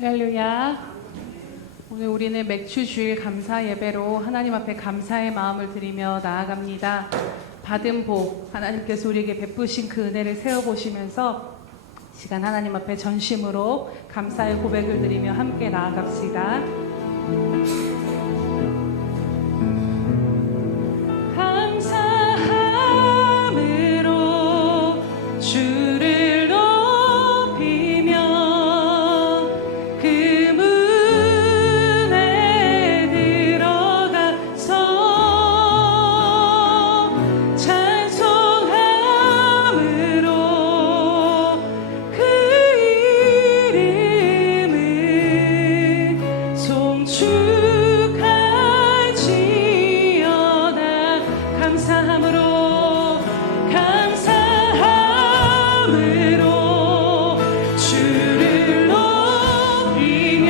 할렐루야. 오늘 우리는 맥주 주일 감사 예배로 하나님 앞에 감사의 마음을 드리며 나아갑니다. 받은 복, 하나님께서 우리에게 베푸신 그 은혜를 세어보시면서 시간 하나님 앞에 전심으로 감사의 고백을 드리며 함께 나아갑시다. 감사함으로 주를 높이며 그 문에 들어가서 찬송함으로 그 이름을 송축할지어다. 감사함으로 주를 높이며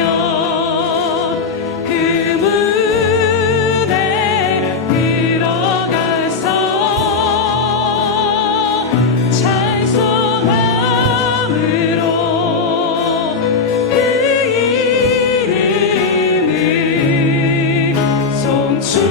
그 문에 들어가서 찬송함으로 그 이름을 송축하지.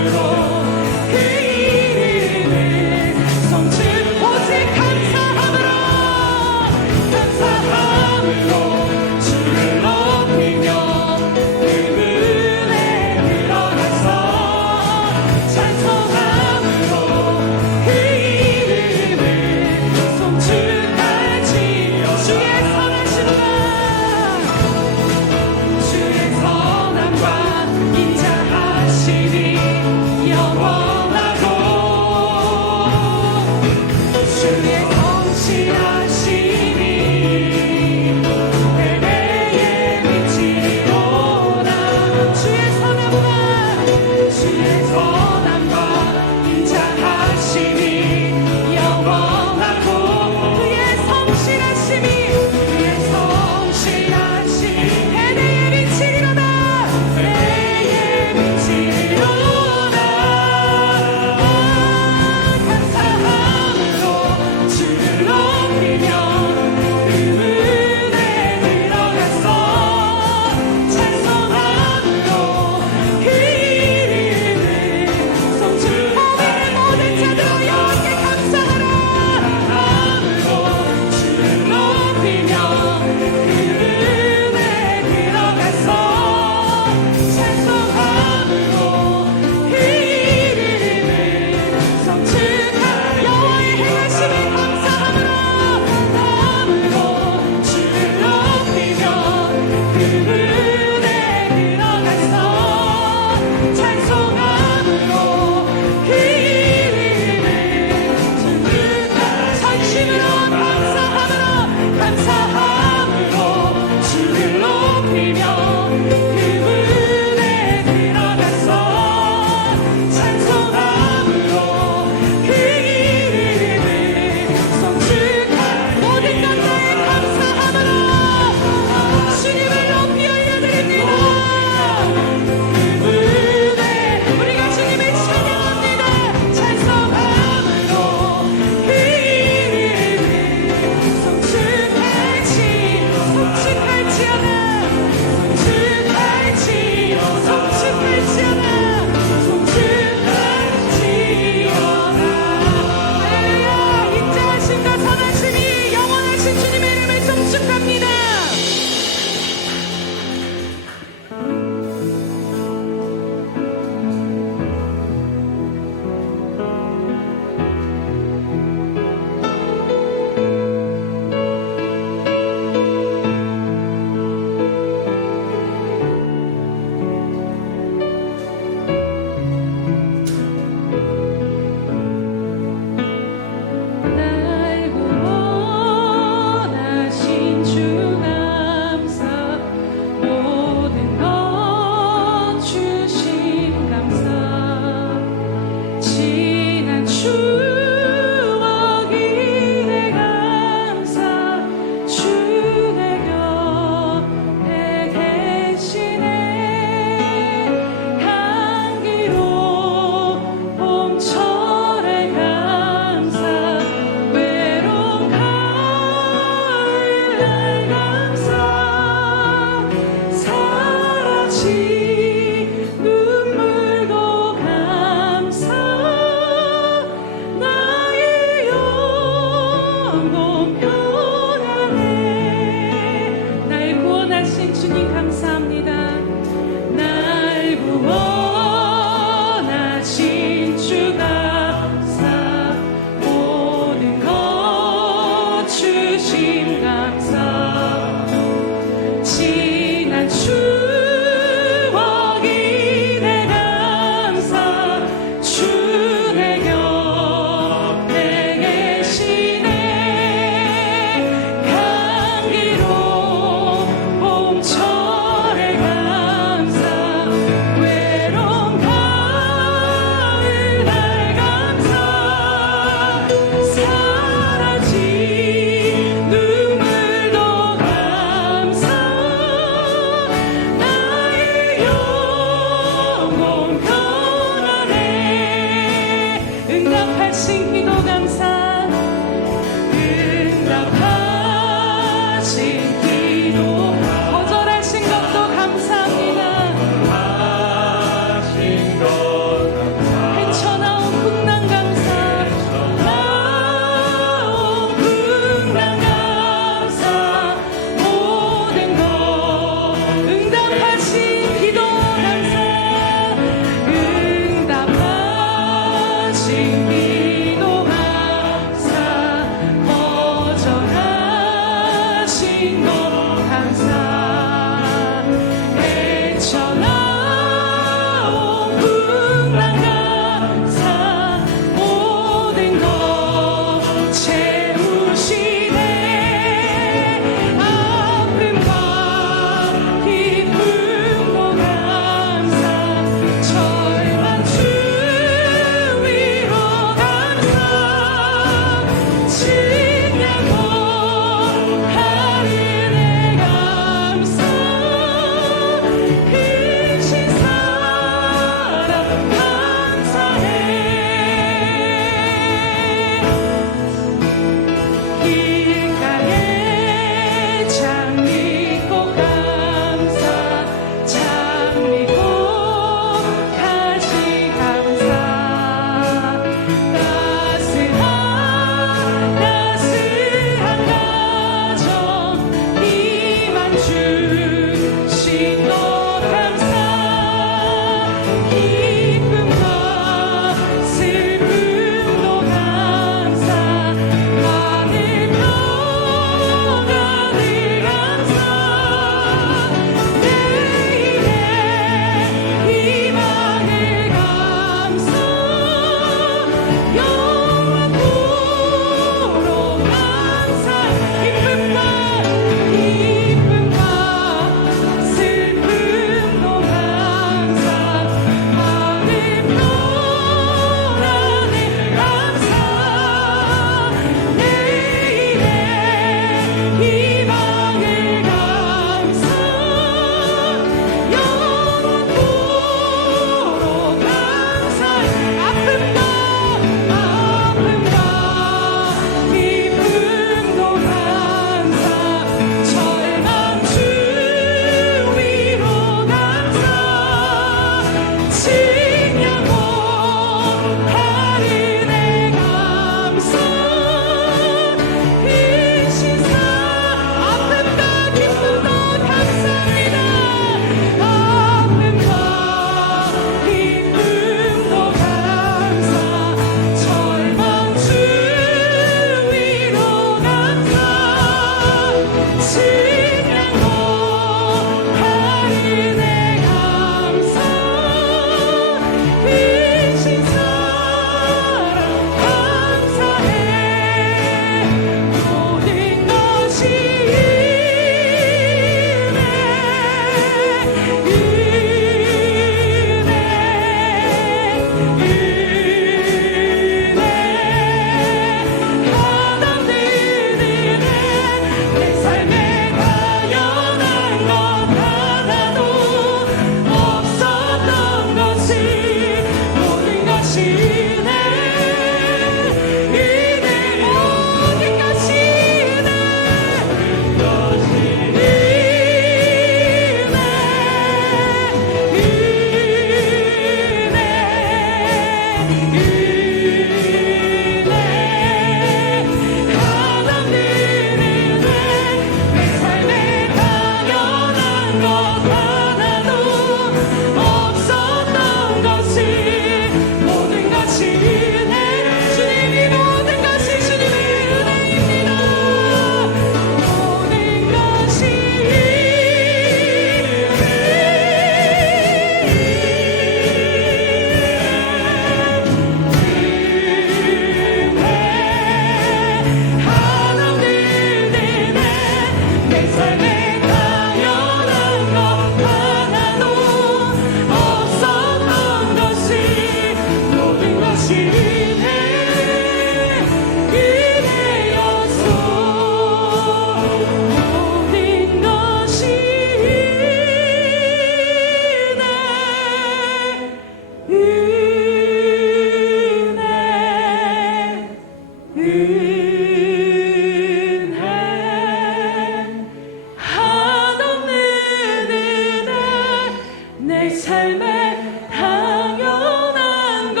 내 삶에 당연한 것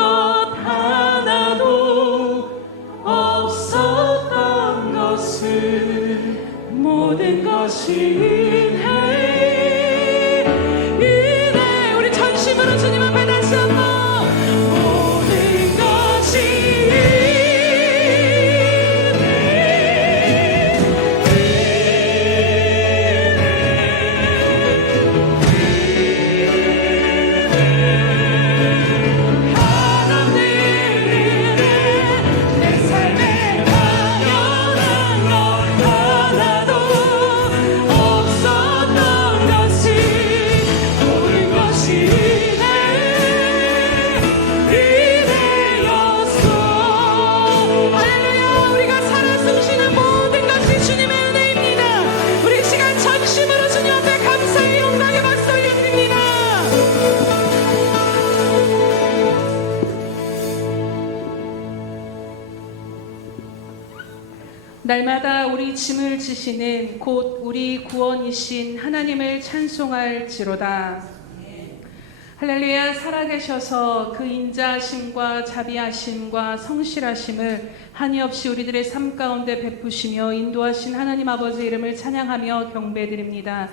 하나도 없었던 것을 모든 것이 은혜 우리 전심으로 주님 앞에 다시 한번 모든 것이 날마다 우리 짐을 지시는 곧 우리 구원이신 하나님을 찬송할지로다. 할렐루야. 살아계셔서 그 인자하심과 자비하심과 성실하심을 한이 없이 우리들의 삶 가운데 베푸시며 인도하신 하나님 아버지 이름을 찬양하며 경배드립니다.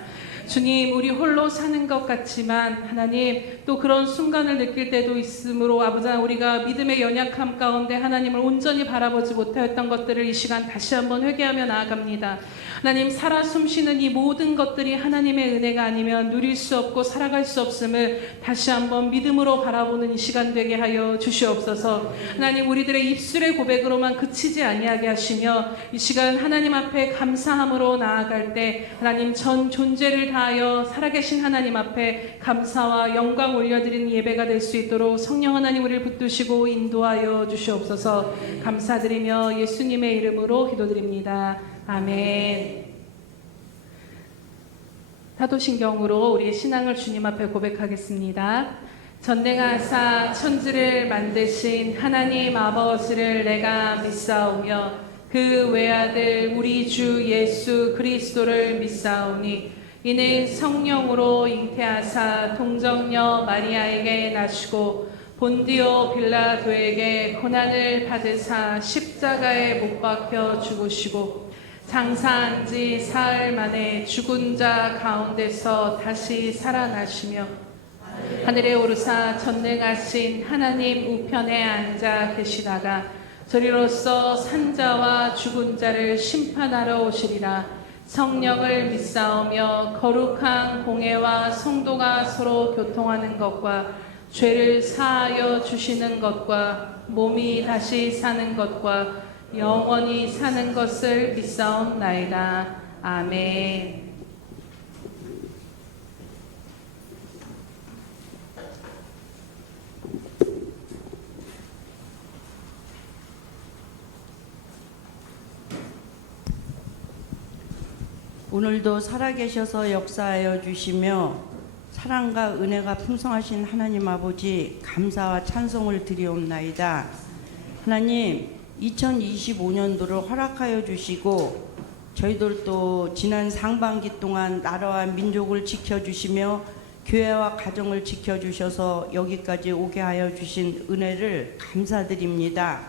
주님, 우리 홀로 사는 것 같지만 하나님 또 그런 순간을 느낄 때도 있으므로 아버지 우리가 믿음의 연약함 가운데 하나님을 온전히 바라보지 못하였던 것들을 이 시간 다시 한번 회개하며 나아갑니다. 하나님, 살아 숨쉬는 이 모든 것들이 하나님의 은혜가 아니면 누릴 수 없고 살아갈 수 없음을 다시 한번 믿음으로 바라보는 이 시간 되게 하여 주시옵소서. 하나님, 우리들의 입술의 고백으로만 그치지 아니하게 하시며 이 시간 하나님 앞에 감사함으로 나아갈 때 하나님 전 존재를 다하여 살아계신 하나님 앞에 감사와 영광 올려드리는 예배가 될 수 있도록 성령 하나님 우리를 붙드시고 인도하여 주시옵소서. 감사드리며 예수님의 이름으로 기도드립니다. 아멘. 사도신경으로 우리의 신앙을 주님 앞에 고백하겠습니다. 전능하사 천지를 만드신 하나님 아버지를 내가 믿사오며 그 외아들 우리 주 예수 그리스도를 믿사오니 이는 성령으로 잉태하사 동정녀 마리아에게 나시고 본디오 빌라도에게 고난을 받으사 십자가에 못 박혀 죽으시고 장사한 지 사흘 만에 죽은 자 가운데서 다시 살아나시며 하늘에 오르사 전능하신 하나님 우편에 앉아 계시다가 저리로서 산자와 죽은 자를 심판하러 오시리라. 성령을 믿사오며 거룩한 공회와 성도가 서로 교통하는 것과 죄를 사하여 주시는 것과 몸이 다시 사는 것과 영원히 사는 것을 믿사옵나이다. 아멘. 오늘도 살아계셔서 역사하여 주시며 사랑과 은혜가 풍성하신 하나님 아버지 감사와 찬송을 드리옵나이다. 하나님, 2025년도를 허락하여 주시고 저희들도 지난 상반기 동안 나라와 민족을 지켜주시며 교회와 가정을 지켜주셔서 여기까지 오게 하여 주신 은혜를 감사드립니다.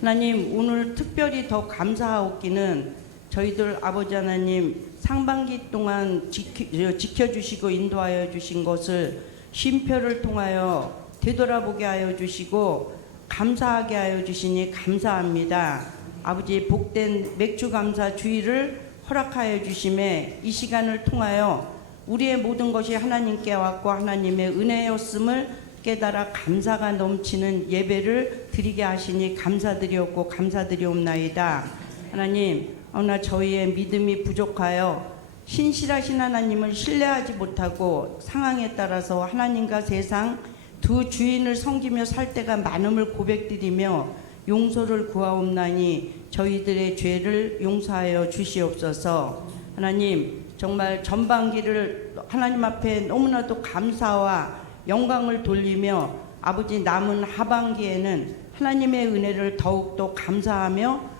하나님, 오늘 특별히 더 감사하옵기는 저희들 아버지 하나님 상반기 동안 지켜주시고 인도하여 주신 것을 쉼표를 통하여 되돌아보게 하여 주시고 감사하게 하여 주시니 감사합니다. 아버지, 복된 맥주감사 주의를 허락하여 주심에 이 시간을 통하여 우리의 모든 것이 하나님께 왔고 하나님의 은혜였음을 깨달아 감사가 넘치는 예배를 드리게 하시니 감사드리옵고 감사드리옵나이다. 하나님, 그러나 저희의 믿음이 부족하여 신실하신 하나님을 신뢰하지 못하고 상황에 따라서 하나님과 세상 두 주인을 섬기며 살 때가 많음을 고백드리며 용서를 구하옵나니 저희들의 죄를 용서하여 주시옵소서. 하나님, 정말 전반기를 하나님 앞에 너무나도 감사와 영광을 돌리며 아버지 남은 하반기에는 하나님의 은혜를 더욱더 감사하며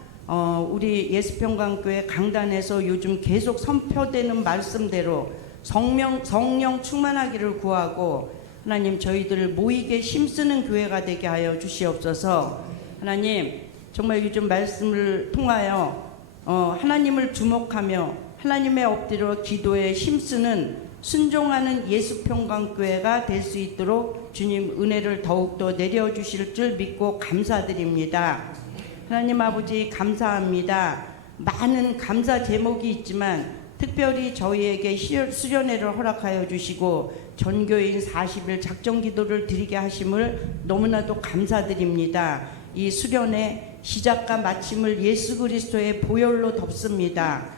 우리 예수평강교회 강단에서 요즘 계속 선포되는 말씀대로 성령 충만하기를 구하고 하나님 저희들을 모이게 힘쓰는 교회가 되게 하여 주시옵소서. 하나님 정말 요즘 말씀을 통하여 하나님을 주목하며 하나님의 엎드려 기도에 힘쓰는 순종하는 예수평강교회가 될 수 있도록 주님 은혜를 더욱더 내려주실 줄 믿고 감사드립니다. 하나님 아버지 감사합니다. 많은 감사 제목이 있지만 특별히 저희에게 수련회를 허락하여 주시고 전교인 40일 작정기도를 드리게 하심을 너무나도 감사드립니다. 이 수련회 시작과 마침을 예수 그리스도의 보혈로 덮습니다.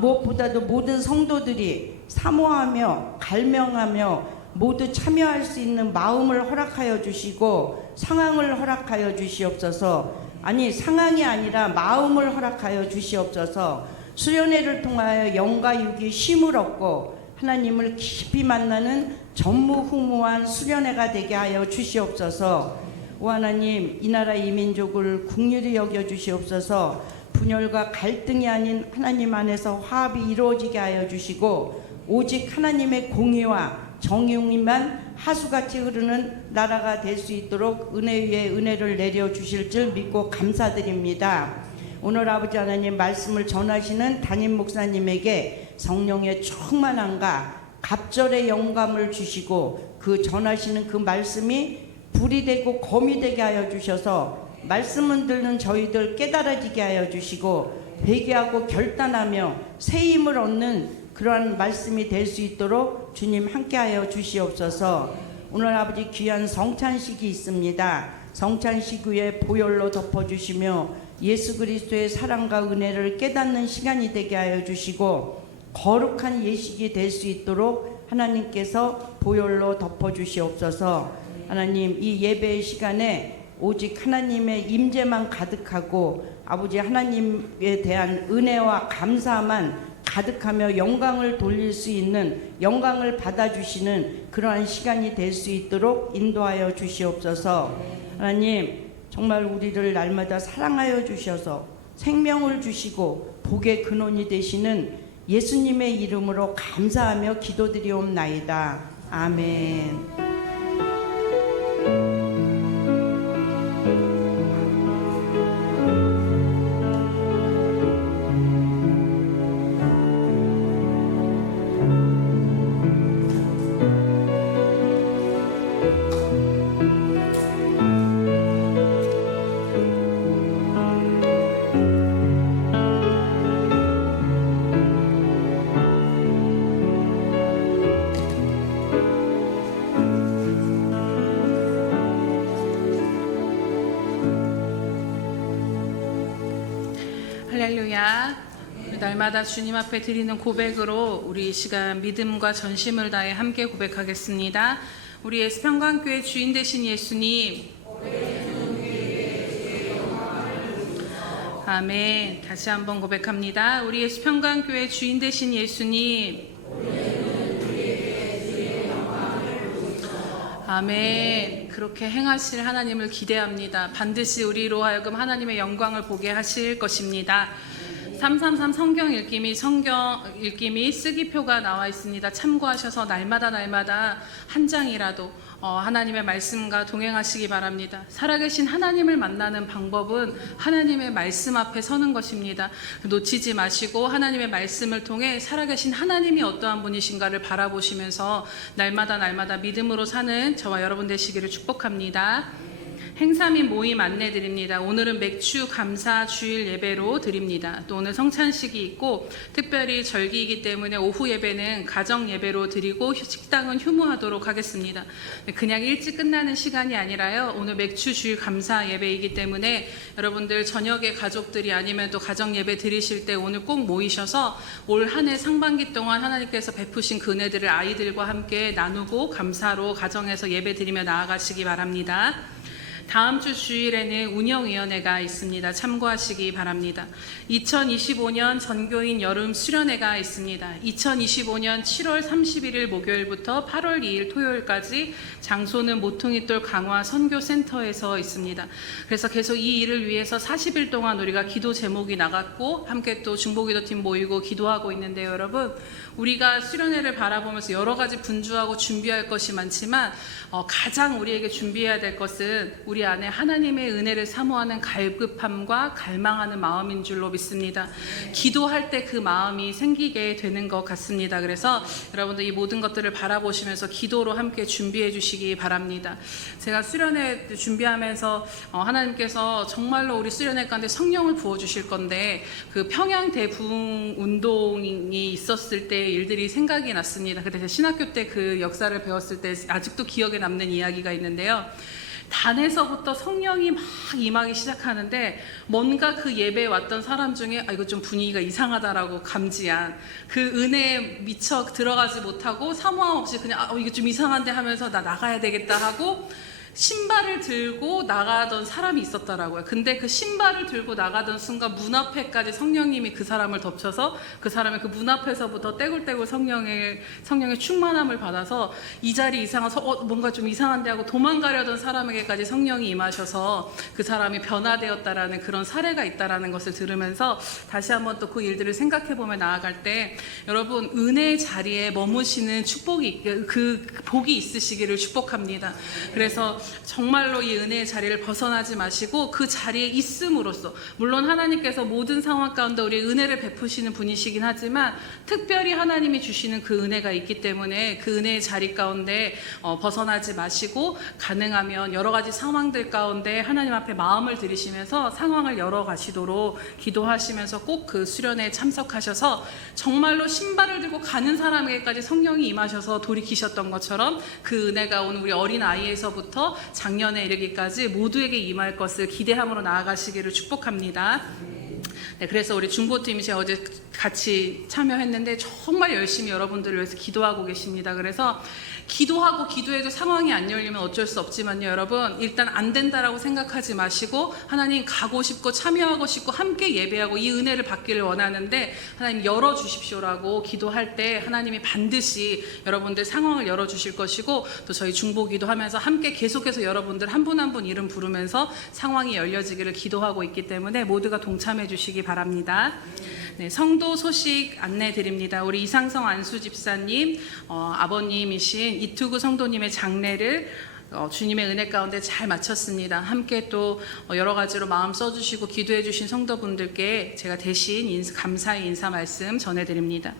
무엇보다도 모든 성도들이 사모하며 갈명하며 모두 참여할 수 있는 마음을 허락하여 주시고 상황을 허락하여 주시옵소서. 아니 상황이 아니라 마음을 허락하여 주시옵소서. 수련회를 통하여 영과 육이 쉼을 얻고 하나님을 깊이 만나는 전무후무한 수련회가 되게 하여 주시옵소서. 오 하나님 이 나라 이 민족을 긍휼히 여겨 주시옵소서. 분열과 갈등이 아닌 하나님 안에서 화합이 이루어지게 하여 주시고 오직 하나님의 공의와 정의만 하수같이 흐르는 나라가 될 수 있도록 은혜 위에 은혜를 내려주실 줄 믿고 감사드립니다. 오늘 아버지 하나님 말씀을 전하시는 담임 목사님에게 성령의 충만함과 갑절의 영감을 주시고 그 전하시는 그 말씀이 불이 되고 검이 되게 하여 주셔서 말씀을 듣는 저희들 깨달아지게 하여 주시고 회개하고 결단하며 새 힘을 얻는 그러한 말씀이 될 수 있도록 주님 함께하여 주시옵소서. 오늘 아버지 귀한 성찬식이 있습니다. 성찬식 후에 보혈로 덮어주시며 예수 그리스도의 사랑과 은혜를 깨닫는 시간이 되게 하여 주시고 거룩한 예식이 될 수 있도록 하나님께서 보혈로 덮어주시옵소서. 하나님 이 예배의 시간에 오직 하나님의 임재만 가득하고 아버지 하나님에 대한 은혜와 감사만 가득하며 영광을 돌릴 수 있는 영광을 받아주시는 그러한 시간이 될 수 있도록 인도하여 주시옵소서. 하나님 정말 우리를 날마다 사랑하여 주셔서 생명을 주시고 복의 근원이 되시는 예수님의 이름으로 감사하며 기도드리옵나이다. 아멘. 할렐루야. 날마다 주님 앞에 드리는 고백으로 우리 이 시간 믿음과 전심을 다해 함께 고백하겠습니다. 우리 예수평강교회 주인 되신 예수님, 아멘. 다시 한번 고백합니다. 우리 예수평강교회 주인 되신 예수님, 아멘. 그렇게 행하실 하나님을 기대합니다. 반드시 우리로 하여금 하나님의 영광을 보게 하실 것입니다. 333 성경 읽기 쓰기표가 나와 있습니다. 참고하셔서 날마다 한 장이라도 하나님의 말씀과 동행하시기 바랍니다. 살아계신 하나님을 만나는 방법은 하나님의 말씀 앞에 서는 것입니다. 놓치지 마시고 하나님의 말씀을 통해 살아계신 하나님이 어떠한 분이신가를 바라보시면서 날마다 믿음으로 사는 저와 여러분 되시기를 축복합니다. 행사 및 모임 안내 드립니다. 오늘은 맥주 감사 주일 예배로 드립니다. 또 오늘 성찬식이 있고 특별히 절기이기 때문에 오후 예배는 가정 예배로 드리고 식당은 휴무하도록 하겠습니다. 그냥 일찍 끝나는 시간이 아니라요. 오늘 맥주 주일 감사 예배이기 때문에 여러분들 저녁에 가족들이 아니면 또 가정 예배 드리실 때 오늘 꼭 모이셔서 올 한 해 상반기 동안 하나님께서 베푸신 그 은혜들을 아이들과 함께 나누고 감사로 가정에서 예배 드리며 나아가시기 바랍니다. 다음 주 주일에는 운영위원회가 있습니다. 참고하시기 바랍니다. 2025년 전교인 여름 수련회가 있습니다. 2025년 7월 31일 목요일부터 8월 2일 토요일까지 장소는 모퉁이돌 강화 선교센터에서 있습니다. 그래서 계속 이 일을 위해서 40일 동안 우리가 기도 제목이 나갔고 함께 또 중보기도팀 모이고 기도하고 있는데요. 여러분 우리가 수련회를 바라보면서 여러 가지 분주하고 준비할 것이 많지만 가장 우리에게 준비해야 될 것은 우리 안에 하나님의 은혜를 사모하는 갈급함과 갈망하는 마음인 줄로 믿습니다. 기도할 때 그 마음이 생기게 되는 것 같습니다. 그래서 여러분들 이 모든 것들을 바라보시면서 기도로 함께 준비해 주시기 바랍니다. 제가 수련회 준비하면서 하나님께서 정말로 우리 수련회 가운데 성령을 부어주실 건데 그 평양 대부흥 운동이 있었을 때의 일들이 생각이 났습니다. 그때 신학교 때 그 역사를 배웠을 때 아직도 기억에 남는 이야기가 있는데요. 단에서부터 성령이 막 임하기 시작하는데 뭔가 그 예배에 왔던 사람 중에 이거 좀 분위기가 이상하다라고 감지한 그 은혜에 미처 들어가지 못하고 사모함 없이 그냥 이거 좀 이상한데 하면서 나 나가야 되겠다 하고 신발을 들고 나가던 사람이 있었더라고요. 근데 그 신발을 들고 나가던 순간 문 앞에까지 성령님이 그 사람을 덮쳐서 그 사람의 그 문 앞에서부터 떼굴떼굴 성령의 충만함을 받아서 이 자리 이상해서 뭔가 좀 이상한데 하고 도망가려던 사람에게까지 성령이 임하셔서 그 사람이 변화되었다라는 그런 사례가 있다라는 것을 들으면서 다시 한번 또 그 일들을 생각해보며 나아갈 때 여러분 은혜의 자리에 머무시는 축복이 그 복이 있으시기를 축복합니다. 그래서 정말로 이 은혜의 자리를 벗어나지 마시고 그 자리에 있음으로써 물론 하나님께서 모든 상황 가운데 우리 은혜를 베푸시는 분이시긴 하지만 특별히 하나님이 주시는 그 은혜가 있기 때문에 그 은혜의 자리 가운데 벗어나지 마시고 가능하면 여러 가지 상황들 가운데 하나님 앞에 마음을 들이시면서 상황을 열어가시도록 기도하시면서 꼭 그 수련회에 참석하셔서 정말로 신발을 들고 가는 사람에게까지 성령이 임하셔서 돌이키셨던 것처럼 그 은혜가 오늘 우리 어린아이에서부터 작년에 이르기까지 모두에게 임할 것을 기대함으로 나아가시기를 축복합니다. 네, 그래서 우리 중보팀이 제가 어제 같이 참여했는데 정말 열심히 여러분들을 위해서 기도하고 계십니다. 그래서 기도하고 기도해도 상황이 안 열리면 어쩔 수 없지만요, 여러분 일단 안 된다라고 생각하지 마시고 하나님 가고 싶고 참여하고 싶고 함께 예배하고 이 은혜를 받기를 원하는데 하나님 열어주십시오라고 기도할 때 하나님이 반드시 여러분들 상황을 열어주실 것이고 또 저희 중보기도 하면서 함께 계속해서 여러분들 한 분 한 분 이름 부르면서 상황이 열려지기를 기도하고 있기 때문에 모두가 동참해 주시기 바랍니다. 네, 성도 소식 안내 드립니다. 우리 이상성 안수 집사님 아버님이신 이투구 성도님의 장례를 주님의 은혜 가운데 잘 마쳤습니다. 함께 또 여러 가지로 마음 써주시고 기도해 주신 성도분들께 제가 대신 감사의 인사 말씀 전해드립니다.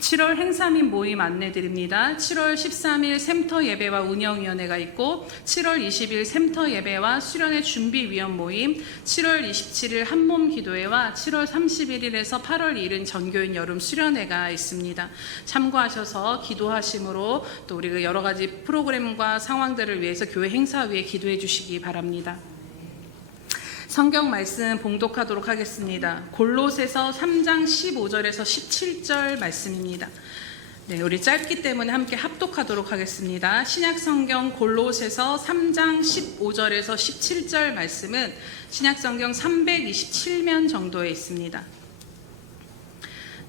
7월 행사민 모임 안내드립니다. 7월 13일 샘터 예배와 운영위원회가 있고 7월 20일 샘터 예배와 수련회 준비위원 모임, 7월 27일 한몸 기도회와 7월 31일에서 8월 1일 전교인 여름 수련회가 있습니다. 참고하셔서 기도하심으로 또 우리 여러 가지 프로그램과 상황들을 위해서 교회 행사 위에 기도해 주시기 바랍니다. 성경 말씀 봉독하도록 하겠습니다. 골로새서 3장 15절에서 17절 말씀입니다. 네, 우리 짧기 때문에 함께 합독하도록 하겠습니다. 신약 성경 골로새서 3장 15절에서 17절 말씀은 신약 성경 327면 정도에 있습니다.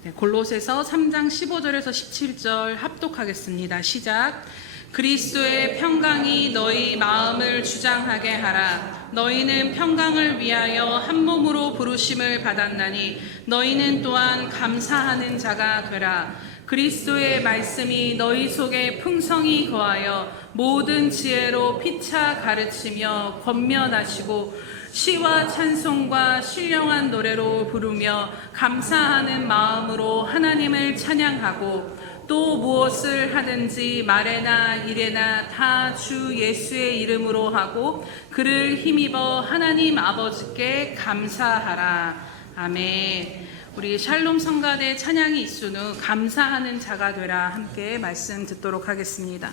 네, 골로새서 3장 15절에서 17절 합독하겠습니다. 시작. 그리스도의 평강이 너희 마음을 주장하게 하라. 너희는 평강을 위하여 한 몸으로 부르심을 받았나니 너희는 또한 감사하는 자가 되라. 그리스도의 말씀이 너희 속에 풍성히 거하여 모든 지혜로 피차 가르치며 권면하시고 시와 찬송과 신령한 노래로 부르며 감사하는 마음으로 하나님을 찬양하고 또 무엇을 하든지 말에나 일에나 다 주 예수의 이름으로 하고 그를 힘입어 하나님 아버지께 감사하라. 아멘. 우리 샬롬 성가대 찬양이 있으누 감사하는 자가 되라 함께 말씀 듣도록 하겠습니다.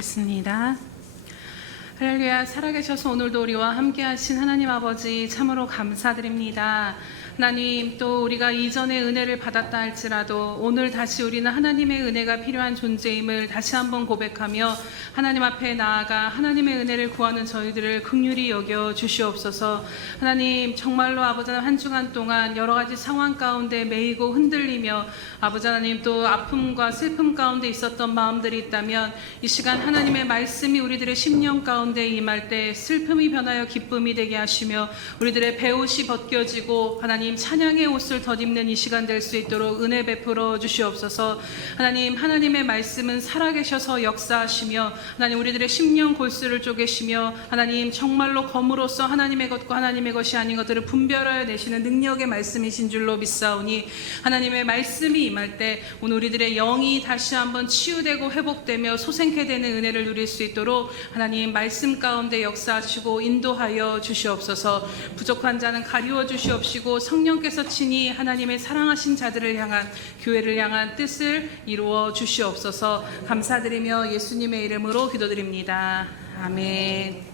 기도하겠습니다. 할렐루야. 살아계셔서 오늘도 우리와 함께하신 하나님 아버지 참으로 감사드립니다. 하나님, 또 우리가 이전에 은혜를 받았다 할지라도 오늘 다시 우리는 하나님의 은혜가 필요한 존재임을 다시 한번 고백하며 하나님 앞에 나아가 하나님의 은혜를 구하는 저희들을 긍휼히 여겨 주시옵소서. 하나님, 정말로 아버지 한 주간 동안 여러 가지 상황 가운데 매이고 흔들리며 아버지 하나님 또 아픔과 슬픔 가운데 있었던 마음들이 있다면 이 시간 하나님의 말씀이 우리들의 심령 가운데 임할 때 슬픔이 변하여 기쁨이 되게 하시며 우리들의 배옷이 벗겨지고 하나님 찬양의 옷을 덧입는 이 시간 될 수 있도록 은혜 베풀어 주시옵소서. 하나님, 하나님의 말씀은 살아계셔서 역사하시며 하나님 우리들의 심령 골수를 쪼개시며 하나님 정말로 검으로써 하나님의 것과 하나님의 것이 아닌 것들을 분별하여 내시는 능력의 말씀이신 줄로 믿사오니 하나님의 말씀이 임할 때 오늘 우리들의 영이 다시 한번 치유되고 회복되며 소생케 되는 은혜를 누릴 수 있도록 하나님 말씀 가운데 역사하시고 인도하여 주시옵소서. 부족한 자는 가리워 주시옵시고 성령께서 친히 하나님의 사랑하신 자들을 향한 교회를 향한 뜻을 이루어 주시옵소서. 감사드리며 예수님의 이름으로 기도드립니다. 아멘.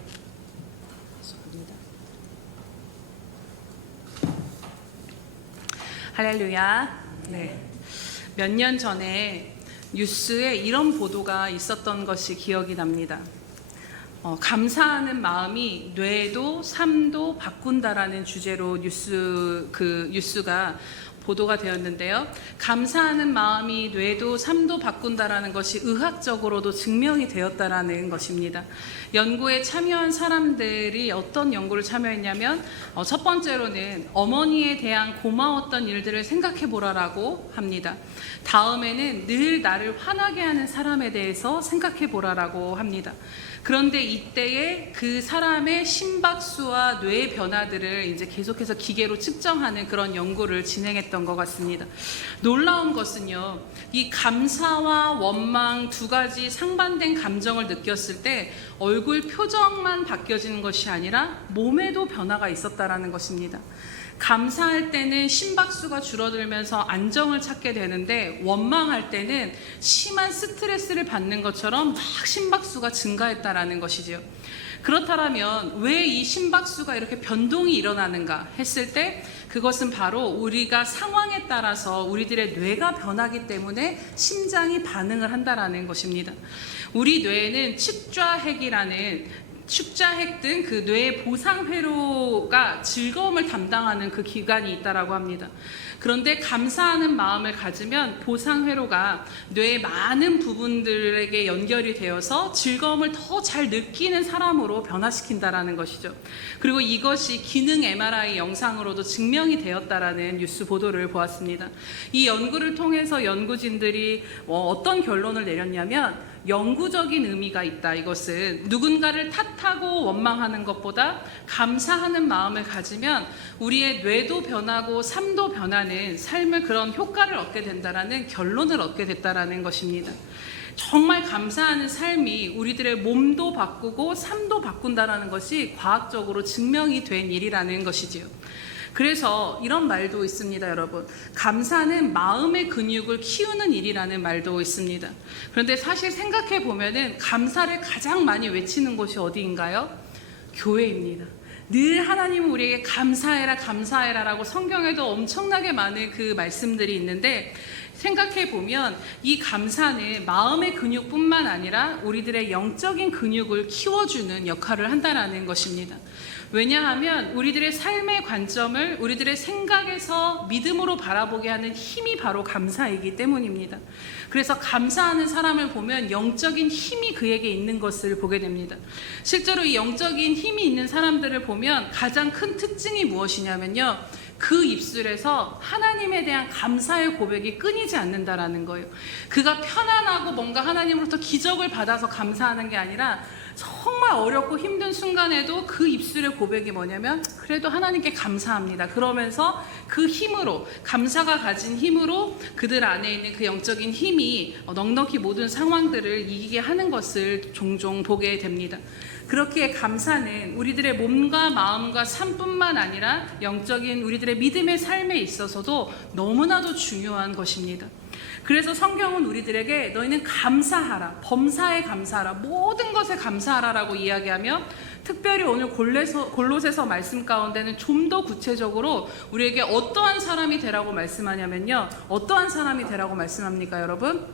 할렐루야. 네. 몇 년 전에 뉴스에 이런 보도가 있었던 것이 기억이 납니다. 감사하는 마음이 뇌도 삶도 바꾼다라는 주제로 뉴스가 보도가 되었는데요. 감사하는 마음이 뇌도 삶도 바꾼다라는 것이 의학적으로도 증명이 되었다라는 것입니다. 연구에 참여한 사람들이 어떤 연구를 참여했냐면 첫 번째로는 어머니에 대한 고마웠던 일들을 생각해 보라라고 합니다. 다음에는 늘 나를 화나게 하는 사람에 대해서 생각해 보라라고 합니다. 그런데 이때에 그 사람의 심박수와 뇌의 변화들을 이제 계속해서 기계로 측정하는 그런 연구를 진행했던 것 같습니다. 놀라운 것은요, 이 감사와 원망 두 가지 상반된 감정을 느꼈을 때 얼굴 표정만 바뀌어지는 것이 아니라 몸에도 변화가 있었다라는 것입니다. 감사할 때는 심박수가 줄어들면서 안정을 찾게 되는데 원망할 때는 심한 스트레스를 받는 것처럼 막 심박수가 증가했다라는 것이지요. 그렇다면 왜 이 심박수가 이렇게 변동이 일어나는가 했을 때 그것은 바로 우리가 상황에 따라서 우리들의 뇌가 변하기 때문에 심장이 반응을 한다라는 것입니다. 우리 뇌에는 축좌핵 등 그 뇌의 보상회로가 즐거움을 담당하는 그 기관이 있다라고 합니다. 그런데 감사하는 마음을 가지면 보상회로가 뇌의 많은 부분들에게 연결이 되어서 즐거움을 더 잘 느끼는 사람으로 변화시킨다라는 것이죠. 그리고 이것이 기능 MRI 영상으로도 증명이 되었다라는 뉴스 보도를 보았습니다. 이 연구를 통해서 연구진들이 어떤 결론을 내렸냐면 영구적인 의미가 있다. 이것은 누군가를 탓하고 원망하는 것보다 감사하는 마음을 가지면 우리의 뇌도 변하고 삶도 변하는 삶을 그런 효과를 얻게 된다라는 결론을 얻게 됐다라는 것입니다. 정말 감사하는 삶이 우리들의 몸도 바꾸고 삶도 바꾼다라는 것이 과학적으로 증명이 된 일이라는 것이지요. 그래서 이런 말도 있습니다, 여러분. 감사는 마음의 근육을 키우는 일이라는 말도 있습니다. 그런데 사실 생각해 보면은 감사를 가장 많이 외치는 곳이 어디인가요? 교회입니다. 늘 하나님은 우리에게 감사해라, 감사해라라고 성경에도 엄청나게 많은 그 말씀들이 있는데 생각해 보면 이 감사는 마음의 근육뿐만 아니라 우리들의 영적인 근육을 키워주는 역할을 한다는 것입니다. 왜냐하면 우리들의 삶의 관점을 우리들의 생각에서 믿음으로 바라보게 하는 힘이 바로 감사이기 때문입니다. 그래서 감사하는 사람을 보면 영적인 힘이 그에게 있는 것을 보게 됩니다. 실제로 이 영적인 힘이 있는 사람들을 보면 가장 큰 특징이 무엇이냐면요, 그 입술에서 하나님에 대한 감사의 고백이 끊이지 않는다라는 거예요. 그가 편안하고 뭔가 하나님으로부터 기적을 받아서 감사하는 게 아니라 정말 어렵고 힘든 순간에도 그 입술의 고백이 뭐냐면 그래도 하나님께 감사합니다. 그러면서 그 힘으로, 감사가 가진 힘으로 그들 안에 있는 그 영적인 힘이 넉넉히 모든 상황들을 이기게 하는 것을 종종 보게 됩니다. 그렇기에 감사는 우리들의 몸과 마음과 삶뿐만 아니라 영적인 우리들의 믿음의 삶에 있어서도 너무나도 중요한 것입니다. 그래서 성경은 우리들에게 너희는 감사하라, 범사에 감사하라, 모든 것에 감사하라라고 이야기하며 특별히 오늘 골로새서 말씀 가운데는 좀 더 구체적으로 우리에게 어떠한 사람이 되라고 말씀하냐면요. 어떠한 사람이 되라고 말씀합니까, 여러분?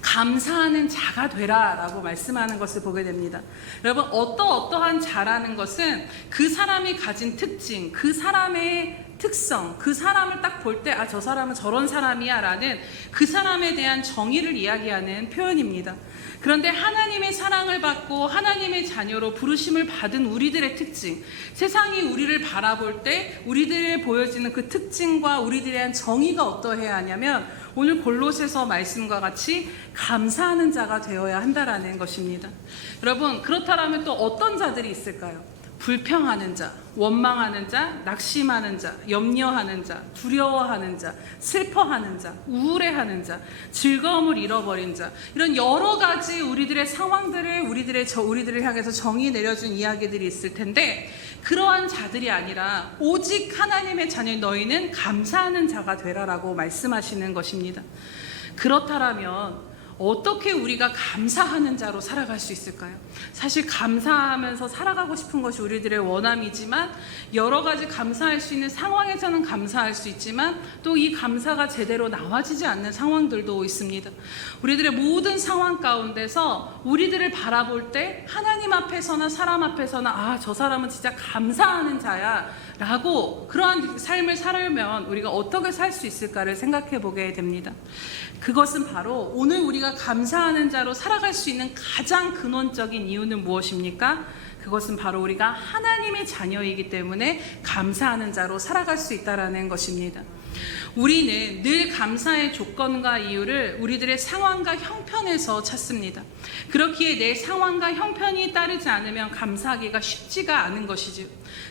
감사하는 자가 되라 라고 말씀하는 것을 보게 됩니다. 여러분, 어떠한 자라는 것은 그 사람이 가진 특징, 그 사람의 특성, 그 사람을 딱 볼 때 아, 저 사람은 저런 사람이야 라는 그 사람에 대한 정의를 이야기하는 표현입니다. 그런데 하나님의 사랑을 받고 하나님의 자녀로 부르심을 받은 우리들의 특징, 세상이 우리를 바라볼 때 우리들의 보여지는 그 특징과 우리들에 대한 정의가 어떠해야 하냐면 오늘 골로새서 말씀과 같이 감사하는 자가 되어야 한다라는 것입니다. 여러분, 그렇다면 또 어떤 자들이 있을까요? 불평하는 자, 원망하는 자, 낙심하는 자, 염려하는 자, 두려워하는 자, 슬퍼하는 자, 우울해하는 자, 즐거움을 잃어버린 자, 이런 여러 가지 우리들의 상황들을 우리들을 향해서 정의 내려준 이야기들이 있을 텐데 그러한 자들이 아니라 오직 하나님의 자녀 너희는 감사하는 자가 되라라고 말씀하시는 것입니다. 그렇다면 어떻게 우리가 감사하는 자로 살아갈 수 있을까요? 사실 감사하면서 살아가고 싶은 것이 우리들의 원함이지만 여러 가지 감사할 수 있는 상황에서는 감사할 수 있지만 또 이 감사가 제대로 나와지지 않는 상황들도 있습니다. 우리들의 모든 상황 가운데서 우리들을 바라볼 때 하나님 앞에서나 사람 앞에서나 아, 저 사람은 진짜 감사하는 자야 라고 그러한 삶을 살면 우리가 어떻게 살 수 있을까를 생각해 보게 됩니다. 그것은 바로 오늘 우리가 감사하는 자로 살아갈 수 있는 가장 근원적인 이유는 무엇입니까? 그것은 바로 우리가 하나님의 자녀이기 때문에 감사하는 자로 살아갈 수 있다는 것입니다. 우리는 늘 감사의 조건과 이유를 우리들의 상황과 형편에서 찾습니다. 그렇기에 내 상황과 형편이 따르지 않으면 감사하기가 쉽지가 않은 것이죠.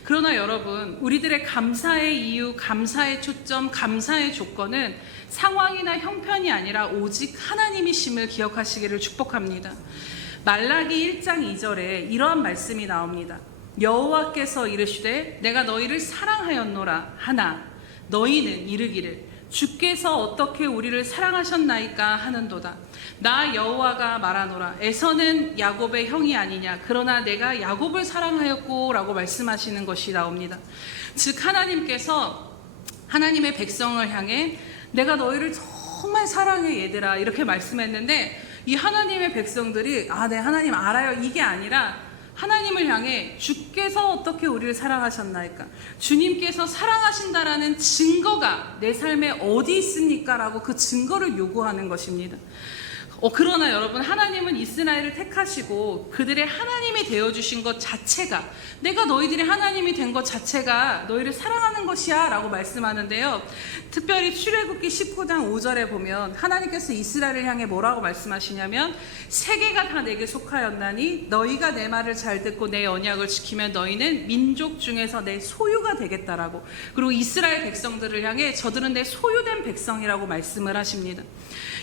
그러나 여러분, 우리들의 감사의 이유, 감사의 초점, 감사의 조건은 상황이나 형편이 아니라 오직 하나님이심을 기억하시기를 축복합니다. 말라기 1장 2절에 이러한 말씀이 나옵니다. 여호와께서 이르시되 내가 너희를 사랑하였노라 하나 너희는 이르기를 주께서 어떻게 우리를 사랑하셨나이까 하는도다. 나 여호와가 말하노라 에서는 야곱의 형이 아니냐 그러나 내가 야곱을 사랑하였고 라고 말씀하시는 것이 나옵니다. 즉 하나님께서 하나님의 백성을 향해 내가 너희를 정말 사랑해 얘들아 이렇게 말씀했는데 이 하나님의 백성들이 아, 네 하나님 알아요 이게 아니라 하나님을 향해 주께서 어떻게 우리를 사랑하셨나이까 주님께서 사랑하신다라는 증거가 내 삶에 어디 있습니까? 라고 그 증거를 요구하는 것입니다. 그러나 여러분 하나님은 이스라엘을 택하시고 그들의 하나님이 되어주신 것 자체가 내가 너희들의 하나님이 된 것 자체가 너희를 사랑하는 것이야 라고 말씀하는데요. 특별히 출애굽기 19장 5절에 보면 하나님께서 이스라엘을 향해 뭐라고 말씀하시냐면 세계가 다 내게 속하였나니 너희가 내 말을 잘 듣고 내 언약을 지키면 너희는 민족 중에서 내 소유가 되겠다라고 그리고 이스라엘 백성들을 향해 저들은 내 소유된 백성이라고 말씀을 하십니다.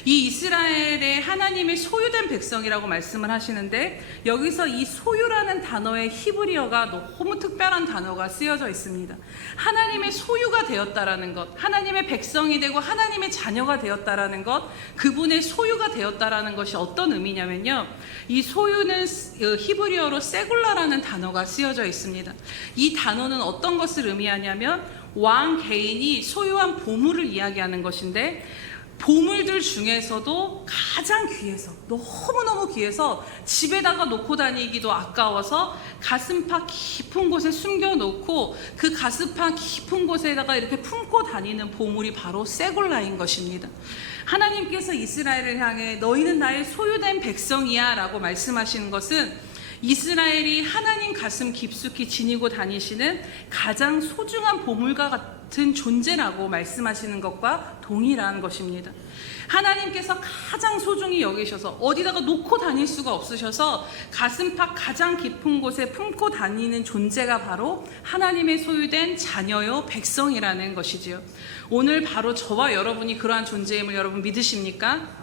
이 이스라엘의 하나님의 소유된 백성이라고 말씀을 하시는데 여기서 이 소유라는 단어의 히브리어가 너무 특별한 단어가 쓰여져 있습니다. 하나님의 소유가 되었다라는 것, 하나님의 백성이 되고 하나님의 자녀가 되었다라는 것, 그분의 소유가 되었다라는 것이 어떤 의미냐면요. 이 소유는 히브리어로 세굴라라는 단어가 쓰여져 있습니다. 이 단어는 어떤 것을 의미하냐면 왕 개인이 소유한 보물을 이야기하는 것인데 보물들 중에서도 가장 귀해서 너무너무 귀해서 집에다가 놓고 다니기도 아까워서 가슴팍 깊은 곳에 숨겨놓고 그 가슴팍 깊은 곳에다가 이렇게 품고 다니는 보물이 바로 세골라인 것입니다. 하나님께서 이스라엘을 향해 너희는 나의 소유된 백성이야 라고 말씀하시는 것은 이스라엘이 하나님 가슴 깊숙이 지니고 다니시는 가장 소중한 보물과 같은 존재라고 말씀하시는 것과 동일한 것입니다. 하나님께서 가장 소중히 여기셔서 어디다가 놓고 다닐 수가 없으셔서 가슴팍 가장 깊은 곳에 품고 다니는 존재가 바로 하나님의 소유된 자녀요 백성이라는 것이지요. 오늘 바로 저와 여러분이 그러한 존재임을 여러분 믿으십니까?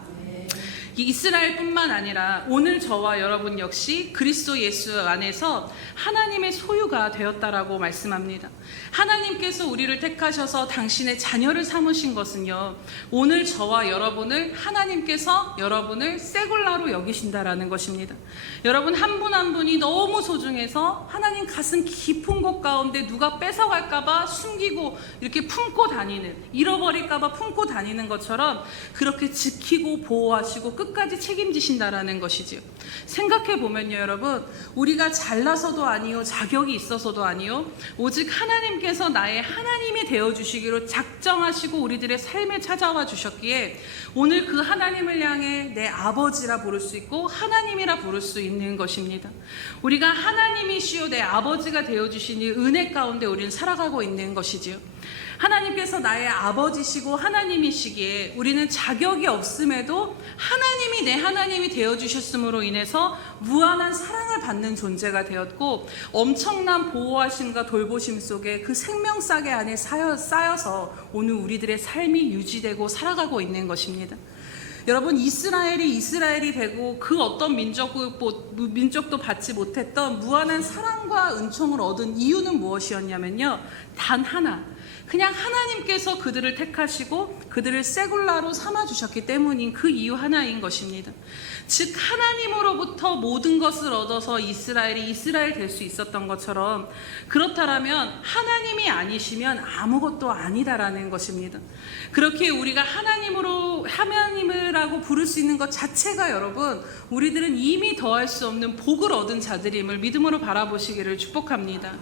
이 이스라엘뿐만 아니라 오늘 저와 여러분 역시 그리스도 예수 안에서 하나님의 소유가 되었다라고 말씀합니다. 하나님께서 우리를 택하셔서 당신의 자녀를 삼으신 것은요, 오늘 저와 여러분을 하나님께서 여러분을 세굴라로 여기신다라는 것입니다. 여러분 한 분 한 분이 너무 소중해서 하나님 가슴 깊은 곳 가운데 누가 뺏어갈까봐 숨기고 이렇게 품고 다니는, 잃어버릴까봐 품고 다니는 것처럼 그렇게 지키고 보호하시고 끝까지 책임지신다라는 것이지요. 생각해 보면요, 여러분, 우리가 잘나서도 아니요, 자격이 있어서도 아니요, 오직 하나님께서 나의 하나님이 되어 주시기로 작정하시고 우리들의 삶에 찾아와 주셨기에 오늘 그 하나님을 향해 내 아버지라 부를 수 있고 하나님이라 부를 수 있는 것입니다. 우리가 하나님이시오 내 아버지가 되어 주시니 은혜 가운데 우리는 살아가고 있는 것이지요. 하나님께서 나의 아버지시고 하나님이시기에 우리는 자격이 없음에도 하나님이 내 하나님이 되어주셨음으로 인해서 무한한 사랑을 받는 존재가 되었고, 엄청난 보호하심과 돌보심 속에 그 생명싸개 안에 쌓여서 오늘 우리들의 삶이 유지되고 살아가고 있는 것입니다. 여러분, 이스라엘이 되고 그 어떤 민족도 받지 못했던 무한한 사랑과 은총을 얻은 이유는 무엇이었냐면요, 단 하나, 그냥 하나님께서 그들을 택하시고 그들을 세굴라로 삼아주셨기 때문인 그 이유 하나인 것입니다. 즉 하나님으로부터 모든 것을 얻어서 이스라엘이 이스라엘 될 수 있었던 것처럼, 그렇다면 하나님이 아니시면 아무것도 아니다라는 것입니다. 그렇게 우리가 하나님이라고 부를 수 있는 것 자체가 여러분, 우리들은 이미 더할 수 없는 복을 얻은 자들임을 믿음으로 바라보시기를 축복합니다.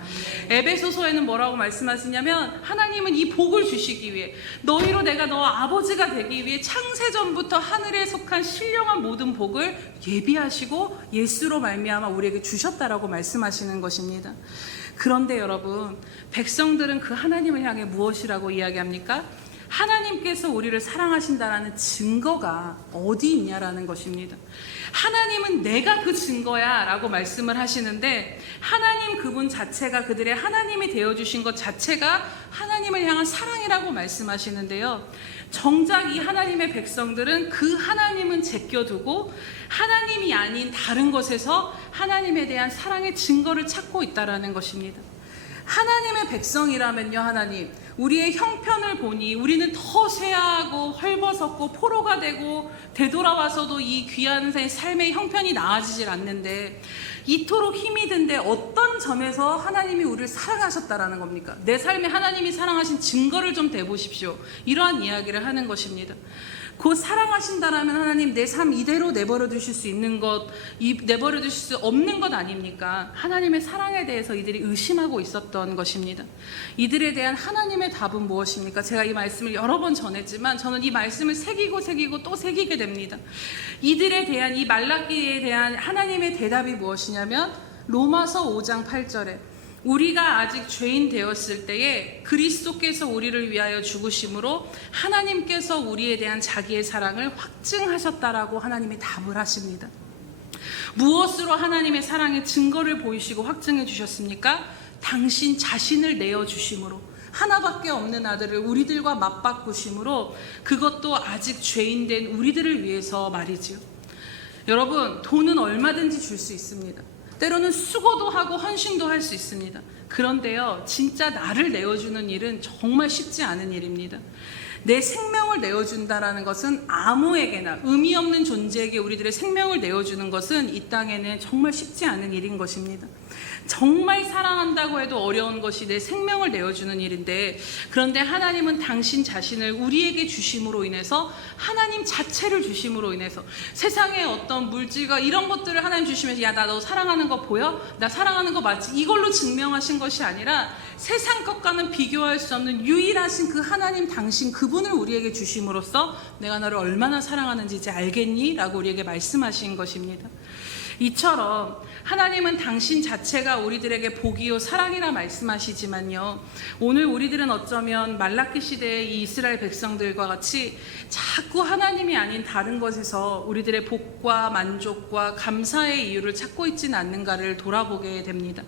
에베소서에는 뭐라고 말씀하시냐면, 하나님은 이 복을 주시기 위해, 너희로 내가 너 아버지가 되기 위해 창세전부터 하늘에 속한 신령한 모든 복을 예비하시고 예수로 말미암아 우리에게 주셨다라고 말씀하시는 것입니다. 그런데 여러분, 백성들은 그 하나님을 향해 무엇이라고 이야기합니까? 하나님께서 우리를 사랑하신다라는 증거가 어디 있냐라는 것입니다. 하나님은 내가 그 증거야 라고 말씀을 하시는데, 하나님 그분 자체가, 그들의 하나님이 되어주신 것 자체가 하나님을 향한 사랑이라고 말씀하시는데요, 정작 이 하나님의 백성들은 그 하나님은 제껴두고 하나님이 아닌 다른 것에서 하나님에 대한 사랑의 증거를 찾고 있다라는 것입니다. 하나님의 백성이라면요, 하나님, 우리의 형편을 보니 우리는 더 쇠하고 헐벗었고 포로가 되고 되돌아와서도 이 귀한 삶의 형편이 나아지질 않는데, 이토록 힘이 든데 어떤 점에서 하나님이 우리를 사랑하셨다라는 겁니까? 내 삶에 하나님이 사랑하신 증거를 좀 대보십시오. 이러한 이야기를 하는 것입니다. 곧 사랑하신다라면 하나님 내 삶 이대로 내버려 두실 수 있는 것, 내버려 두실 수 없는 것 아닙니까? 하나님의 사랑에 대해서 이들이 의심하고 있었던 것입니다. 이들에 대한 하나님의 답은 무엇입니까? 제가 이 말씀을 여러 번 전했지만 저는 이 말씀을 새기고 또 새기게 됩니다. 이들에 대한, 이 말라기에 대한 하나님의 대답이 무엇이냐면, 로마서 5장 8절에 우리가 아직 죄인 되었을 때에 그리스도께서 우리를 위하여 죽으심으로 하나님께서 우리에 대한 자기의 사랑을 확증하셨다라고 하나님이 답을 하십니다. 무엇으로 하나님의 사랑의 증거를 보이시고 확증해 주셨습니까? 당신 자신을 내어주심으로, 하나밖에 없는 아들을 우리들과 맞바꾸심으로, 그것도 아직 죄인된 우리들을 위해서 말이지요. 여러분, 돈은 얼마든지 줄 수 있습니다. 때로는 수고도 하고 헌신도 할 수 있습니다. 그런데요, 진짜 나를 내어주는 일은 정말 쉽지 않은 일입니다. 내 생명을 내어준다라는 것은 아무에게나, 의미 없는 존재에게 우리들의 생명을 내어주는 것은 이 땅에는 정말 쉽지 않은 일인 것입니다. 정말 사랑한다고 해도 어려운 것이 내 생명을 내어주는 일인데, 그런데 하나님은 당신 자신을 우리에게 주심으로 인해서, 하나님 자체를 주심으로 인해서, 세상의 어떤 물질과 이런 것들을 하나님 주시면서, 야, 나 너 사랑하는 거 보여? 나 사랑하는 거 맞지? 이걸로 증명하신 것이 아니라 세상 것과는 비교할 수 없는 유일하신 그 하나님 당신 그분을 우리에게 주심으로써 내가 너를 얼마나 사랑하는지 이제 알겠니? 라고 우리에게 말씀하신 것입니다. 이처럼 하나님은 당신 자체가 우리들에게 복이요 사랑이라 말씀하시지만요, 오늘 우리들은 어쩌면 말라기 시대의 이 이스라엘 백성들과 같이 자꾸 하나님이 아닌 다른 것에서 우리들의 복과 만족과 감사의 이유를 찾고 있지는 않는가를 돌아보게 됩니다.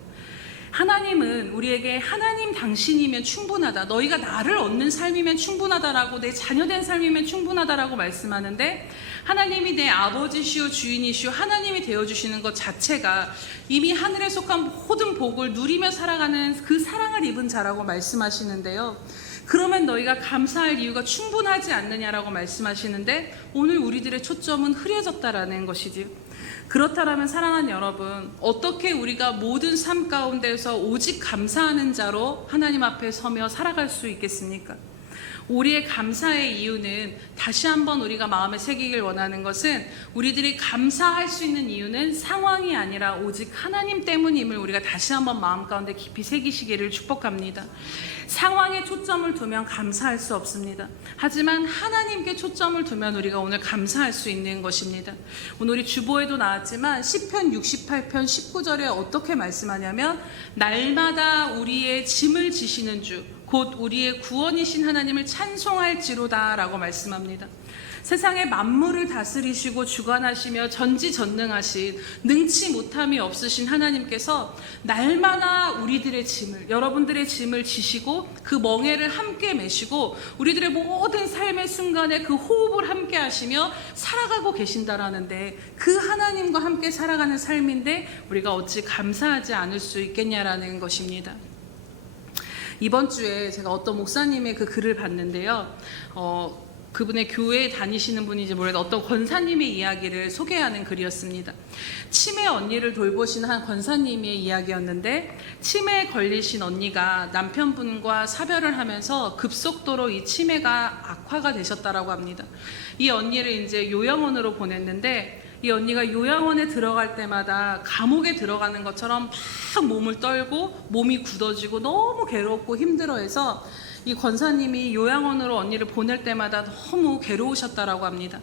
하나님은 우리에게 하나님 당신이면 충분하다, 너희가 나를 얻는 삶이면 충분하다라고, 내 자녀된 삶이면 충분하다라고 말씀하는데, 하나님이 내 아버지시오 주인이시오 하나님이 되어주시는 것 자체가 이미 하늘에 속한 모든 복을 누리며 살아가는 그 사랑을 입은 자라고 말씀하시는데요. 그러면 너희가 감사할 이유가 충분하지 않느냐라고 말씀하시는데, 오늘 우리들의 초점은 흐려졌다라는 것이지요. 그렇다면 사랑하는 여러분, 어떻게 우리가 모든 삶 가운데서 오직 감사하는 자로 하나님 앞에 서며 살아갈 수 있겠습니까? 우리의 감사의 이유는, 다시 한번 우리가 마음에 새기길 원하는 것은, 우리들이 감사할 수 있는 이유는 상황이 아니라 오직 하나님 때문임을 우리가 다시 한번 마음 가운데 깊이 새기시기를 축복합니다. 상황에 초점을 두면 감사할 수 없습니다. 하지만 하나님께 초점을 두면 우리가 오늘 감사할 수 있는 것입니다. 오늘 우리 주보에도 나왔지만 시편 68편 19절에 어떻게 말씀하냐면, 날마다 우리의 짐을 지시는 주 곧 우리의 구원이신 하나님을 찬송할지로다 라고 말씀합니다. 세상의 만물을 다스리시고 주관하시며 전지전능하신, 능치 못함이 없으신 하나님께서 날마다 우리들의 짐을, 여러분들의 짐을 지시고 그 멍에를 함께 메시고 우리들의 모든 삶의 순간에 그 호흡을 함께 하시며 살아가고 계신다라는데, 그 하나님과 함께 살아가는 삶인데 우리가 어찌 감사하지 않을 수 있겠냐라는 것입니다. 이번 주에 제가 어떤 목사님의 그 글을 봤는데요. 그분의 교회에 다니시는 분인지 모르겠는데 어떤 권사님의 이야기를 소개하는 글이었습니다. 치매 언니를 돌보시는 한 권사님의 이야기였는데, 치매에 걸리신 언니가 남편분과 사별을 하면서 급속도로 이 치매가 악화가 되셨다라고 합니다. 이 언니를 이제 요양원으로 보냈는데, 이 언니가 요양원에 들어갈 때마다 감옥에 들어가는 것처럼 막 몸을 떨고 몸이 굳어지고 너무 괴롭고 힘들어해서 이 권사님이 요양원으로 언니를 보낼 때마다 너무 괴로우셨다라고 합니다.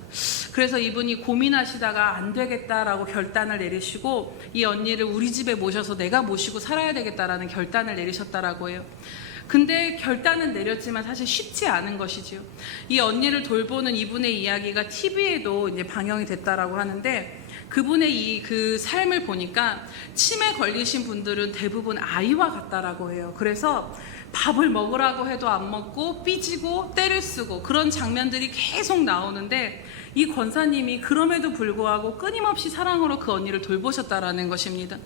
그래서 이분이 고민하시다가 안 되겠다라고 결단을 내리시고 이 언니를 우리 집에 모셔서 내가 모시고 살아야 되겠다라는 결단을 내리셨다라고 해요. 근데 결단은 내렸지만 사실 쉽지 않은 것이지요. 이 언니를 돌보는 이분의 이야기가 TV에도 이제 방영이 됐다라고 하는데, 그분의 그 삶을 보니까 치매 걸리신 분들은 대부분 아이와 같다라고 해요. 그래서 밥을 먹으라고 해도 안 먹고 삐지고 때를 쓰고 그런 장면들이 계속 나오는데, 이 권사님이 그럼에도 불구하고 끊임없이 사랑으로 그 언니를 돌보셨다라는 것입니다.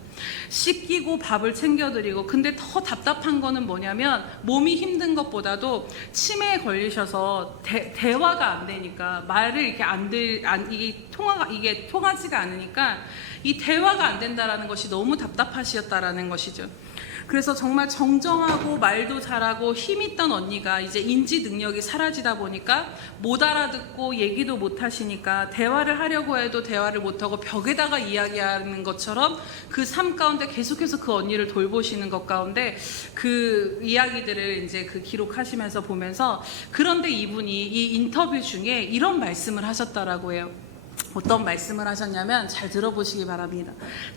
씻기고 밥을 챙겨드리고. 근데 더 답답한 거는 뭐냐면, 몸이 힘든 것보다도 치매에 걸리셔서 대화가 안 되니까, 말을 이렇게 이게 통하지가 않으니까 이 대화가 안 된다라는 것이 너무 답답하셨다라는 것이죠. 그래서 정말 정정하고 말도 잘하고 힘있던 언니가 이제 인지 능력이 사라지다 보니까 못 알아듣고 얘기도 못 하시니까 대화를 하려고 해도 대화를 못하고 벽에다가 이야기하는 것처럼 그 삶 가운데 계속해서 그 언니를 돌보시는 것 가운데 그 이야기들을 이제 그 기록하시면서 보면서, 그런데 이분이 이 인터뷰 중에 이런 말씀을 하셨다라고 해요. 어떤 말씀을 하셨냐면, 잘 들어보시기 바랍니다.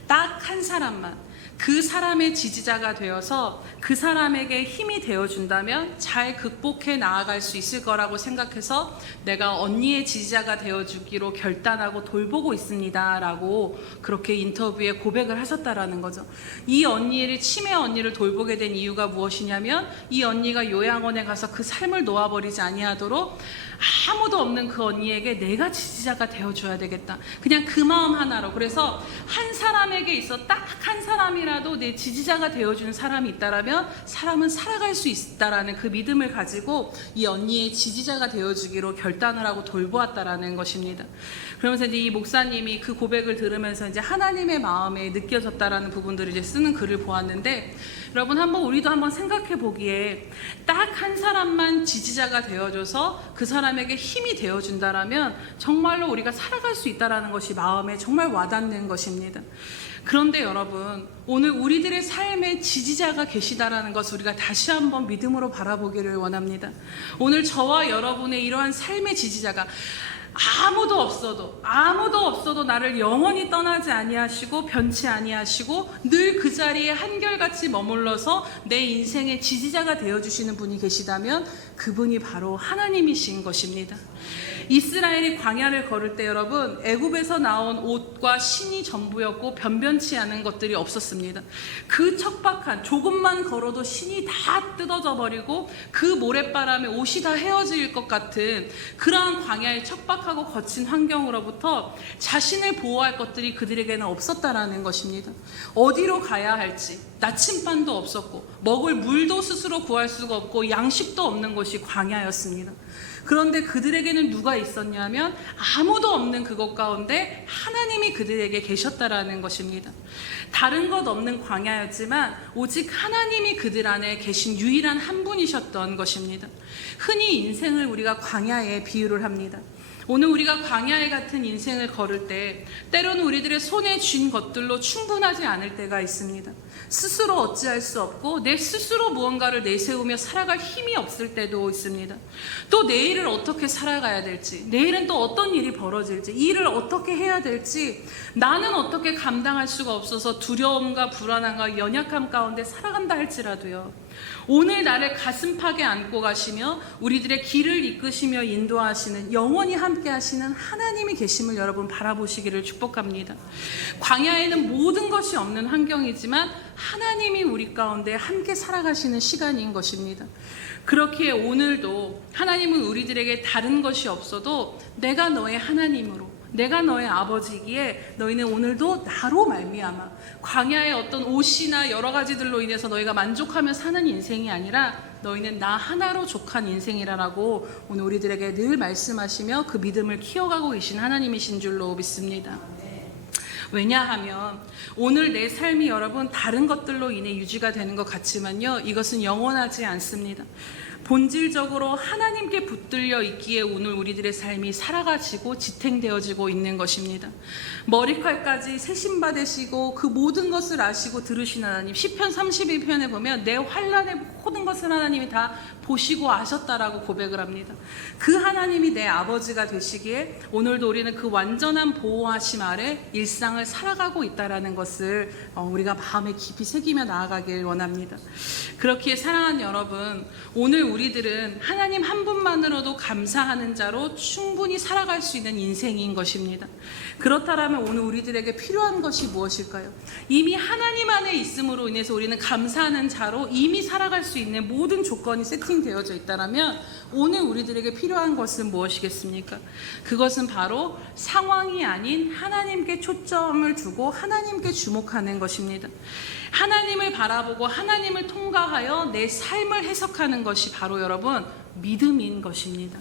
딱 한 사람만 그 사람의 지지자가 되어서 그 사람에게 힘이 되어준다면 잘 극복해 나아갈 수 있을 거라고 생각해서 내가 언니의 지지자가 되어주기로 결단하고 돌보고 있습니다 라고 그렇게 인터뷰에 고백을 하셨다라는 거죠. 이 언니를, 치매 언니를 돌보게 된 이유가 무엇이냐면, 이 언니가 요양원에 가서 그 삶을 놓아버리지 아니하도록 아무도 없는 그 언니에게 내가 지지자가 되어줘야 되겠다, 그냥 그 마음 하나로. 그래서 한 사람에게 있어 딱 한 사람이라도 내 지지자가 되어주는 사람이 있다라면 사람은 살아갈 수 있다라는 그 믿음을 가지고 이 언니의 지지자가 되어주기로 결단을 하고 돌보았다라는 것입니다. 그러면서 이제 이 목사님이 그 고백을 들으면서 이제 하나님의 마음에 느껴졌다라는 부분들을 이제 쓰는 글을 보았는데, 여러분 우리도 한번 생각해 보기에 딱 한 사람만 지지자가 되어줘서 그 사람에게 힘이 되어준다라면 정말로 우리가 살아갈 수 있다라는 것이 마음에 정말 와닿는 것입니다. 그런데 여러분, 오늘 우리들의 삶에 지지자가 계시다라는 것을 우리가 다시 한번 믿음으로 바라보기를 원합니다. 오늘 저와 여러분의 이러한 삶의 지지자가 아무도 없어도 나를 영원히 떠나지 아니하시고 변치 아니하시고 늘 그 자리에 한결같이 머물러서 내 인생의 지지자가 되어주시는 분이 계시다면 그분이 바로 하나님이신 것입니다. 이스라엘이 광야를 걸을 때 여러분, 애굽에서 나온 옷과 신이 전부였고 변변치 않은 것들이 없었습니다. 그 척박한, 조금만 걸어도 신이 다 뜯어져 버리고 그 모래바람에 옷이 다 헤어질 것 같은 그러한 광야의 척박하고 거친 환경으로부터 자신을 보호할 것들이 그들에게는 없었다라는 것입니다. 어디로 가야 할지, 나침반도 없었고 먹을 물도 스스로 구할 수가 없고 양식도 없는 곳이 광야였습니다. 그런데 그들에게는 누가 있었냐면 아무도 없는 그것 가운데 하나님이 그들에게 계셨다라는 것입니다. 다른 것 없는 광야였지만 오직 하나님이 그들 안에 계신 유일한 한 분이셨던 것입니다. 흔히 인생을 우리가 광야에 비유를 합니다. 오늘 우리가 광야에 같은 인생을 걸을 때 때로는 우리들의 손에 쥔 것들로 충분하지 않을 때가 있습니다. 스스로 어찌할 수 없고 내 스스로 무언가를 내세우며 살아갈 힘이 없을 때도 있습니다. 또 내일을 어떻게 살아가야 될지, 내일은 또 어떤 일이 벌어질지, 이 일을 어떻게 해야 될지 나는 어떻게 감당할 수가 없어서 두려움과 불안함과 연약함 가운데 살아간다 할지라도요, 오늘 나를 가슴팍에 안고 가시며 우리들의 길을 이끄시며 인도하시는, 영원히 함께 하시는 하나님이 계심을 여러분 바라보시기를 축복합니다. 광야에는 모든 것이 없는 환경이지만 하나님이 우리 가운데 함께 살아가시는 시간인 것입니다. 그렇기에 오늘도 하나님은 우리들에게 다른 것이 없어도 내가 너의 하나님으로, 내가 너의 아버지이기에 너희는 오늘도 나로 말미암아 광야의 어떤 옷이나 여러 가지들로 인해서 너희가 만족하며 사는 인생이 아니라 너희는 나 하나로 족한 인생이라라고 오늘 우리들에게 늘 말씀하시며 그 믿음을 키워가고 계신 하나님이신 줄로 믿습니다. 왜냐하면 오늘 내 삶이 여러분 다른 것들로 인해 유지가 되는 것 같지만요, 이것은 영원하지 않습니다. 본질적으로 하나님께 붙들려 있기에 오늘 우리들의 삶이 살아가지고 지탱되어지고 있는 것입니다. 머리칼까지 새 신바 되시고 그 모든 것을 아시고 들으신 하나님, 시편 32편에 보면 내 환난의 모든 것을 하나님이 다 보시고 아셨다라고 고백을 합니다. 그 하나님이 내 아버지가 되시기에 오늘도 우리는 그 완전한 보호하심 아래 일상을 살아가고 있다라는 것을 우리가 마음에 깊이 새기며 나아가길 원합니다. 그렇기에 사랑하는 여러분, 오늘 우리들은 하나님 한 분만으로도 감사하는 자로 충분히 살아갈 수 있는 인생인 것입니다. 그렇다면 오늘 우리들에게 필요한 것이 무엇일까요? 이미 하나님 안에 있음으로 인해서 우리는 감사하는 자로 이미 살아갈 수 있는 모든 조건이 세팅되어져 있다면 오늘 우리들에게 필요한 것은 무엇이겠습니까? 그것은 바로 상황이 아닌 하나님께 초점을 두고 하나님께 주목하는 것입니다. 하나님을 바라보고 하나님을 통과하여 내 삶을 해석하는 것이 바로 여러분 믿음인 것입니다.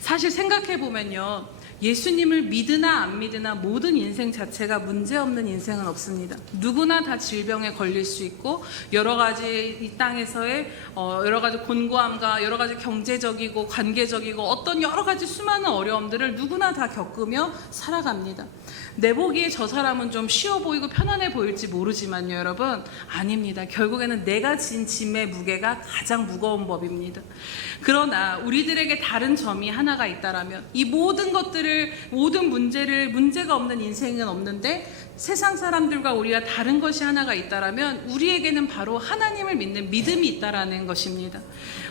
사실 생각해보면요, 예수님을 믿으나 안 믿으나 모든 인생 자체가 문제없는 인생은 없습니다. 누구나 다 질병에 걸릴 수 있고 여러 가지 이 땅에서의 여러 가지 곤고함과 여러 가지 경제적이고 관계적이고 어떤 여러 가지 수많은 어려움들을 누구나 다 겪으며 살아갑니다. 내 보기에 저 사람은 좀 쉬워 보이고 편안해 보일지 모르지만요, 여러분, 아닙니다. 결국에는 내가 진 짐의 무게가 가장 무거운 법입니다. 그러나 우리들에게 다른 점이 하나가 있다라면 이 모든 것들을, 모든 문제가 없는 인생은 없는데 세상 사람들과 우리가 다른 것이 하나가 있다라면 우리에게는 바로 하나님을 믿는 믿음이 있다라는 것입니다.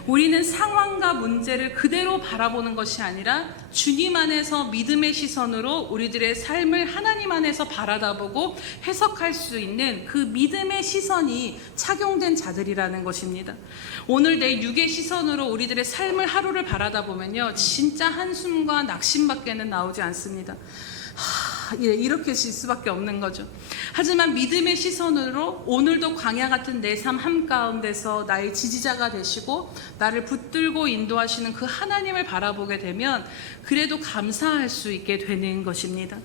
우리는 상황과 문제를 그대로 바라보는 것이 아니라 주님 안에서 믿음의 시선으로 우리들의 삶을 하나님 안에서 바라다보고 해석할 수 있는 그 믿음의 시선이 착용된 자들이라는 것입니다. 오늘 내 육의 시선으로 우리들의 삶을 하루를 바라다보면요, 진짜 한숨과 낙심밖에는 나오지 않습니다. 이렇게 질 수밖에 없는 거죠. 하지만 믿음의 시선으로 오늘도 광야 같은 내 삶 한가운데서 나의 지지자가 되시고 나를 붙들고 인도하시는 그 하나님을 바라보게 되면 그래도 감사할 수 있게 되는 것입니다.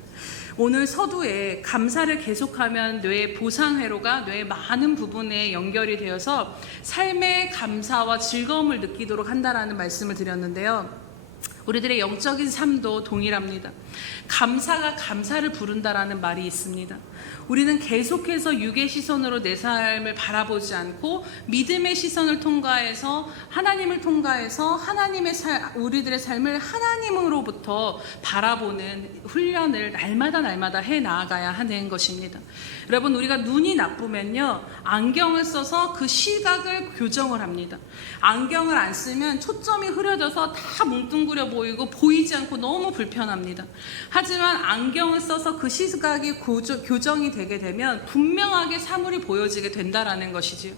오늘 서두에 감사를 계속하면 뇌의 보상회로가 뇌의 많은 부분에 연결이 되어서 삶의 감사와 즐거움을 느끼도록 한다라는 말씀을 드렸는데요, 우리들의 영적인 삶도 동일합니다. 감사가 감사를 부른다라는 말이 있습니다. 우리는 계속해서 육의 시선으로 내 삶을 바라보지 않고 믿음의 시선을 통과해서 하나님을 통과해서 우리들의 삶을 하나님으로부터 바라보는 훈련을 날마다 해 나아가야 하는 것입니다. 여러분, 우리가 눈이 나쁘면요, 안경을 써서 그 시각을 교정을 합니다. 안경을 안 쓰면 초점이 흐려져서 다 뭉뚱그려 보이고 보이지 않고 너무 불편합니다. 하지만 안경을 써서 그 시각이 교정이 되게 되면 분명하게 사물이 보여지게 된다라는 것이지요.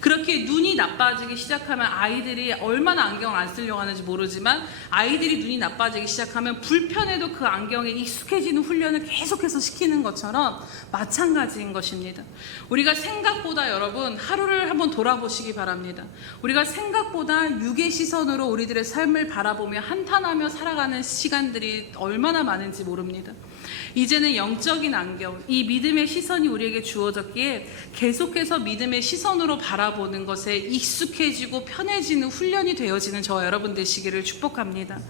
그렇게 눈이 나빠지기 시작하면 아이들이 얼마나 안경을 안 쓰려고 하는지 모르지만 아이들이 눈이 나빠지기 시작하면 불편해도 그 안경에 익숙해지는 훈련을 계속해서 시키는 것처럼 마찬가지인 것입니다. 우리가 생각보다 여러분 하루를 한번 돌아보시기 바랍니다. 우리가 생각보다 육의 시선으로 우리들의 삶을 바라보며 한탄하며 살아가는 시간들이 얼마나 많은지 모릅니다. 이제는 영적인 안경, 이 믿음의 시선이 우리에게 주어졌기에 계속해서 믿음의 시선으로 바라보는 것에 익숙해지고 편해지는 훈련이 되어지는 저와 여러분 되시기를 축복합니다.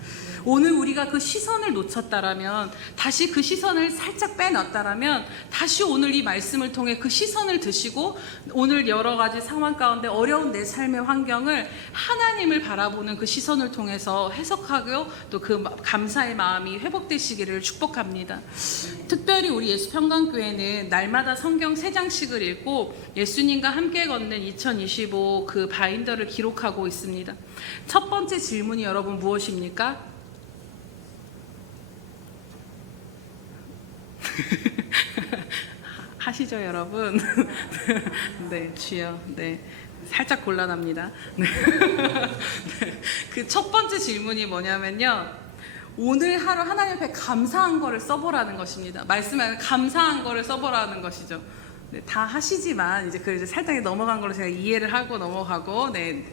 오늘 우리가 그 시선을 놓쳤다라면, 다시 그 시선을 살짝 빼놨다라면, 다시 오늘 이 말씀을 통해 그 시선을 드시고 오늘 여러 가지 상황 가운데 어려운 내 삶의 환경을 하나님을 바라보는 그 시선을 통해서 해석하고 또 그 감사의 마음이 회복되시기를 축복합니다. 특별히 우리 예수평강교회는 날마다 성경 3장씩을 읽고 예수님과 함께 걷는 2025 그 바인더를 기록하고 있습니다. 첫 번째 질문이 여러분 무엇입니까? 하시죠, 여러분? 네, 주여. 네. 살짝 곤란합니다. 네. 그 첫 번째 질문이 뭐냐면요, 오늘 하루 하나님 앞에 감사한 거를 써보라는 것입니다. 말씀에 감사한 거를 써보라는 것이죠. 네, 다 하시지만 이제 살짝 넘어간 걸로 제가 이해를 하고 넘어가고, 네.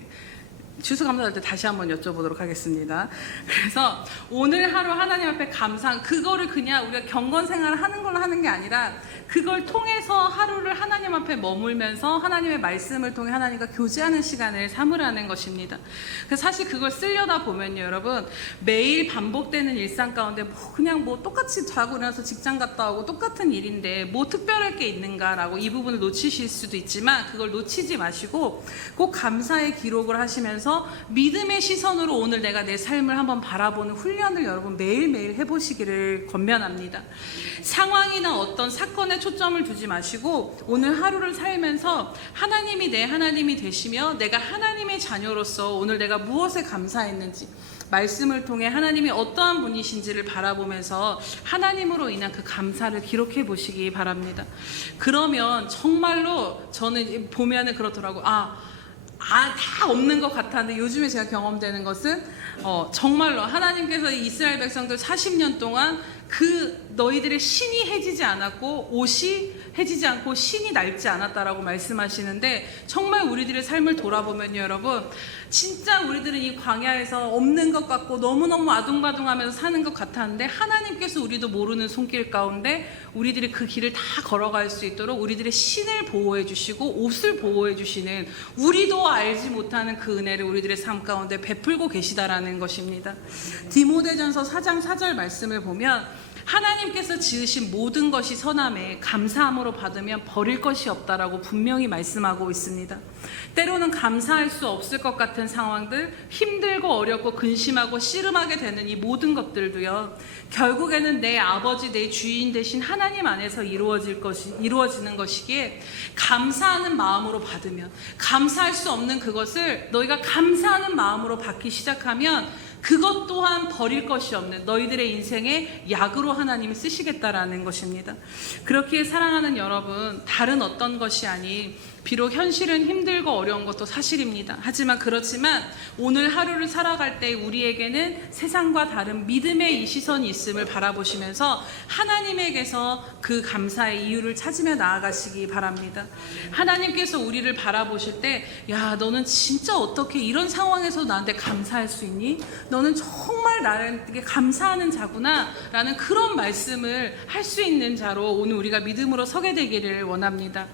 추수감사할 때 다시 한번 여쭤보도록 하겠습니다. 그래서 오늘 하루 하나님 앞에 감사한 그거를 그냥 우리가 경건 생활을 하는 걸로 하는 게 아니라 그걸 통해서 하루를 하나님 앞에 머물면서 하나님의 말씀을 통해 하나님과 교제하는 시간을 삼으라는 것입니다. 그래서 사실 그걸 쓰려다 보면요, 여러분, 매일 반복되는 일상 가운데 그냥 똑같이 자고 일어나서 직장 갔다 오고 똑같은 일인데 뭐 특별할 게 있는가라고 이 부분을 놓치실 수도 있지만 그걸 놓치지 마시고 꼭 감사의 기록을 하시면서 믿음의 시선으로 오늘 내가 내 삶을 한번 바라보는 훈련을 여러분 매일매일 해보시기를 권면합니다. 상황이나 어떤 사건에 초점을 두지 마시고 오늘 하루를 살면서 하나님이 내 하나님이 되시며 내가 하나님의 자녀로서 오늘 내가 무엇에 감사했는지, 말씀을 통해 하나님이 어떠한 분이신지를 바라보면서 하나님으로 인한 그 감사를 기록해 보시기 바랍니다. 그러면 정말로 저는 보면은 그렇더라고요. 다 없는 것 같았는데 요즘에 제가 경험되는 것은 정말로 하나님께서 이스라엘 백성들 40년 동안 그 너희들의 신이 해지지 않았고 옷이 해지지 않고 신이 낡지 않았다라고 말씀하시는데, 정말 우리들의 삶을 돌아보면요, 여러분, 진짜 우리들은 이 광야에서 없는 것 같고 너무너무 아둥바둥하면서 사는 것 같았는데 하나님께서 우리도 모르는 손길 가운데 우리들이 그 길을 다 걸어갈 수 있도록 우리들의 신을 보호해 주시고 옷을 보호해 주시는, 우리도 알지 못하는 그 은혜를 우리들의 삶 가운데 베풀고 계시다라는 것입니다. 디모데전서 4장 4절 말씀을 보면 하나님께서 지으신 모든 것이 선함에 감사함으로 받으면 버릴 것이 없다라고 분명히 말씀하고 있습니다. 때로는 감사할 수 없을 것 같은 상황들, 힘들고 어렵고 근심하고 씨름하게 되는 이 모든 것들도요, 결국에는 내 아버지, 내 주인 되신 하나님 안에서 이루어지는 것이기에 감사하는 마음으로 받으면, 감사할 수 없는 그것을 너희가 감사하는 마음으로 받기 시작하면 그것 또한 버릴 것이 없는 너희들의 인생의 약으로 하나님이 쓰시겠다라는 것입니다. 그렇게 사랑하는 여러분, 다른 어떤 것이 아닌, 비록 현실은 힘들고 어려운 것도 사실입니다. 그렇지만 오늘 하루를 살아갈 때 우리에게는 세상과 다른 믿음의 이 시선이 있음을 바라보시면서 하나님에게서 그 감사의 이유를 찾으며 나아가시기 바랍니다. 하나님께서 우리를 바라보실 때, 야, 너는 진짜 어떻게 이런 상황에서 나한테 감사할 수 있니? 너는 정말 나에게 감사하는 자구나 라는 그런 말씀을 할 수 있는 자로 오늘 우리가 믿음으로 서게 되기를 원합니다.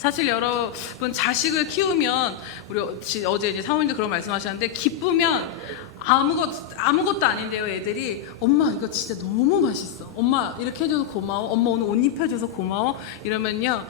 사실 여러분 자식을 키우면 우리 어제 이제 사모님도 그런 말씀하셨는데 기쁘면 아무것도 아닌데요. 애들이 엄마 이거 진짜 너무 맛있어. 엄마 이렇게 해줘서 고마워. 엄마 오늘 옷 입혀줘서 고마워. 이러면요.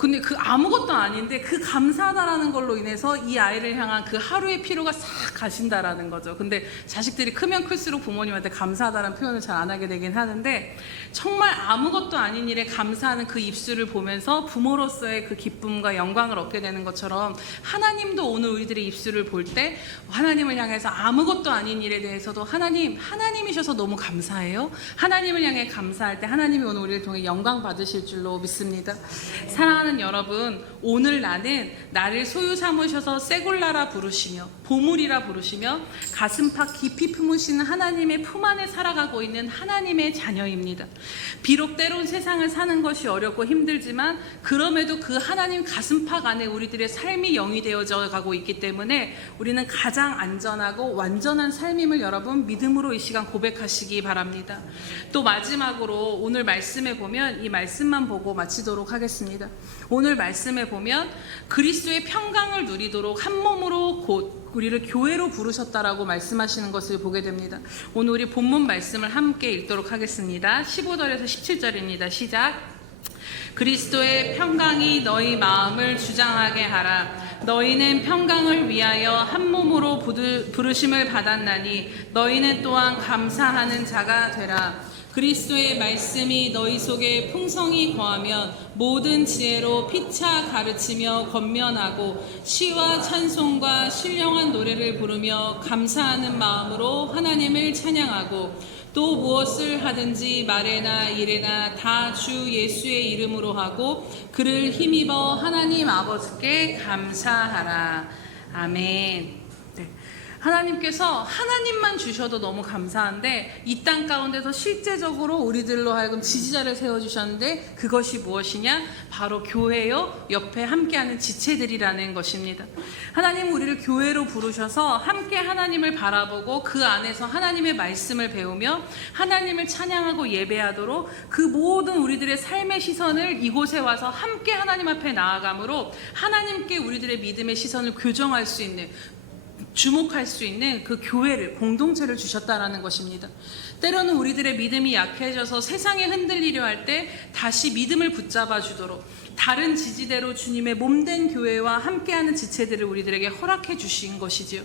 근데 그 아무것도 아닌데 그 감사하다라는 걸로 인해서 이 아이를 향한 그 하루의 피로가 싹 가신다라는 거죠. 근데 자식들이 크면 클수록 부모님한테 감사하다라는 표현을 잘 안 하게 되긴 하는데 정말 아무것도 아닌 일에 감사하는 그 입술을 보면서 부모로서의 그 기쁨과 영광을 얻게 되는 것처럼 하나님도 오늘 우리들의 입술을 볼 때 하나님을 향해서 아무것도 아닌 일에 대해서도 하나님이셔서 너무 감사해요. 하나님을 향해 감사할 때 하나님이 오늘 우리를 통해 영광 받으실 줄로 믿습니다. 사랑하는 여러분, 오늘 나를 소유 삼으셔서 쇠골라라 부르시며 보물이라 부르시며 가슴팍 깊이 품으시는 하나님의 품 안에 살아가고 있는 하나님의 자녀입니다. 비록 때론 세상을 사는 것이 어렵고 힘들지만 그럼에도 그 하나님 가슴팍 안에 우리들의 삶이 영이 되어져 가고 있기 때문에 우리는 가장 안전하고 완전한 삶임을 여러분 믿음으로 이 시간 고백하시기 바랍니다. 또 마지막으로 오늘 말씀에 보면 이 말씀만 보고 마치도록 하겠습니다. 오늘 말씀에 보면 그리스도의 평강을 누리도록 한 몸으로 곧 우리를 교회로 부르셨다라고 말씀하시는 것을 보게 됩니다. 오늘 우리 본문 말씀을 함께 읽도록 하겠습니다. 15절에서 17절입니다. 시작. 그리스도의 평강이 너희 마음을 주장하게 하라. 너희는 평강을 위하여 한 몸으로 부르심을 받았나니 너희는 또한 감사하는 자가 되라. 그리스도의 말씀이 너희 속에 풍성히 거하면 모든 지혜로 피차 가르치며 권면하고 시와 찬송과 신령한 노래를 부르며 감사하는 마음으로 하나님을 찬양하고 또 무엇을 하든지 말에나 일에나 다 주 예수의 이름으로 하고 그를 힘입어 하나님 아버지께 감사하라. 아멘. 하나님께서 하나님만 주셔도 너무 감사한데 이 땅 가운데서 실제적으로 우리들로 하여금 지지자를 세워주셨는데 그것이 무엇이냐? 바로 교회요 옆에 함께하는 지체들이라는 것입니다. 하나님은 우리를 교회로 부르셔서 함께 하나님을 바라보고 그 안에서 하나님의 말씀을 배우며 하나님을 찬양하고 예배하도록 그 모든 우리들의 삶의 시선을 이곳에 와서 함께 하나님 앞에 나아감으로 하나님께 우리들의 믿음의 시선을 교정할 수 있는 주목할 수 있는 그 교회를 공동체를 주셨다라는 것입니다. 때로는 우리들의 믿음이 약해져서 세상에 흔들리려 할 때 다시 믿음을 붙잡아 주도록 다른 지지대로 주님의 몸된 교회와 함께하는 지체들을 우리들에게 허락해 주신 것이지요.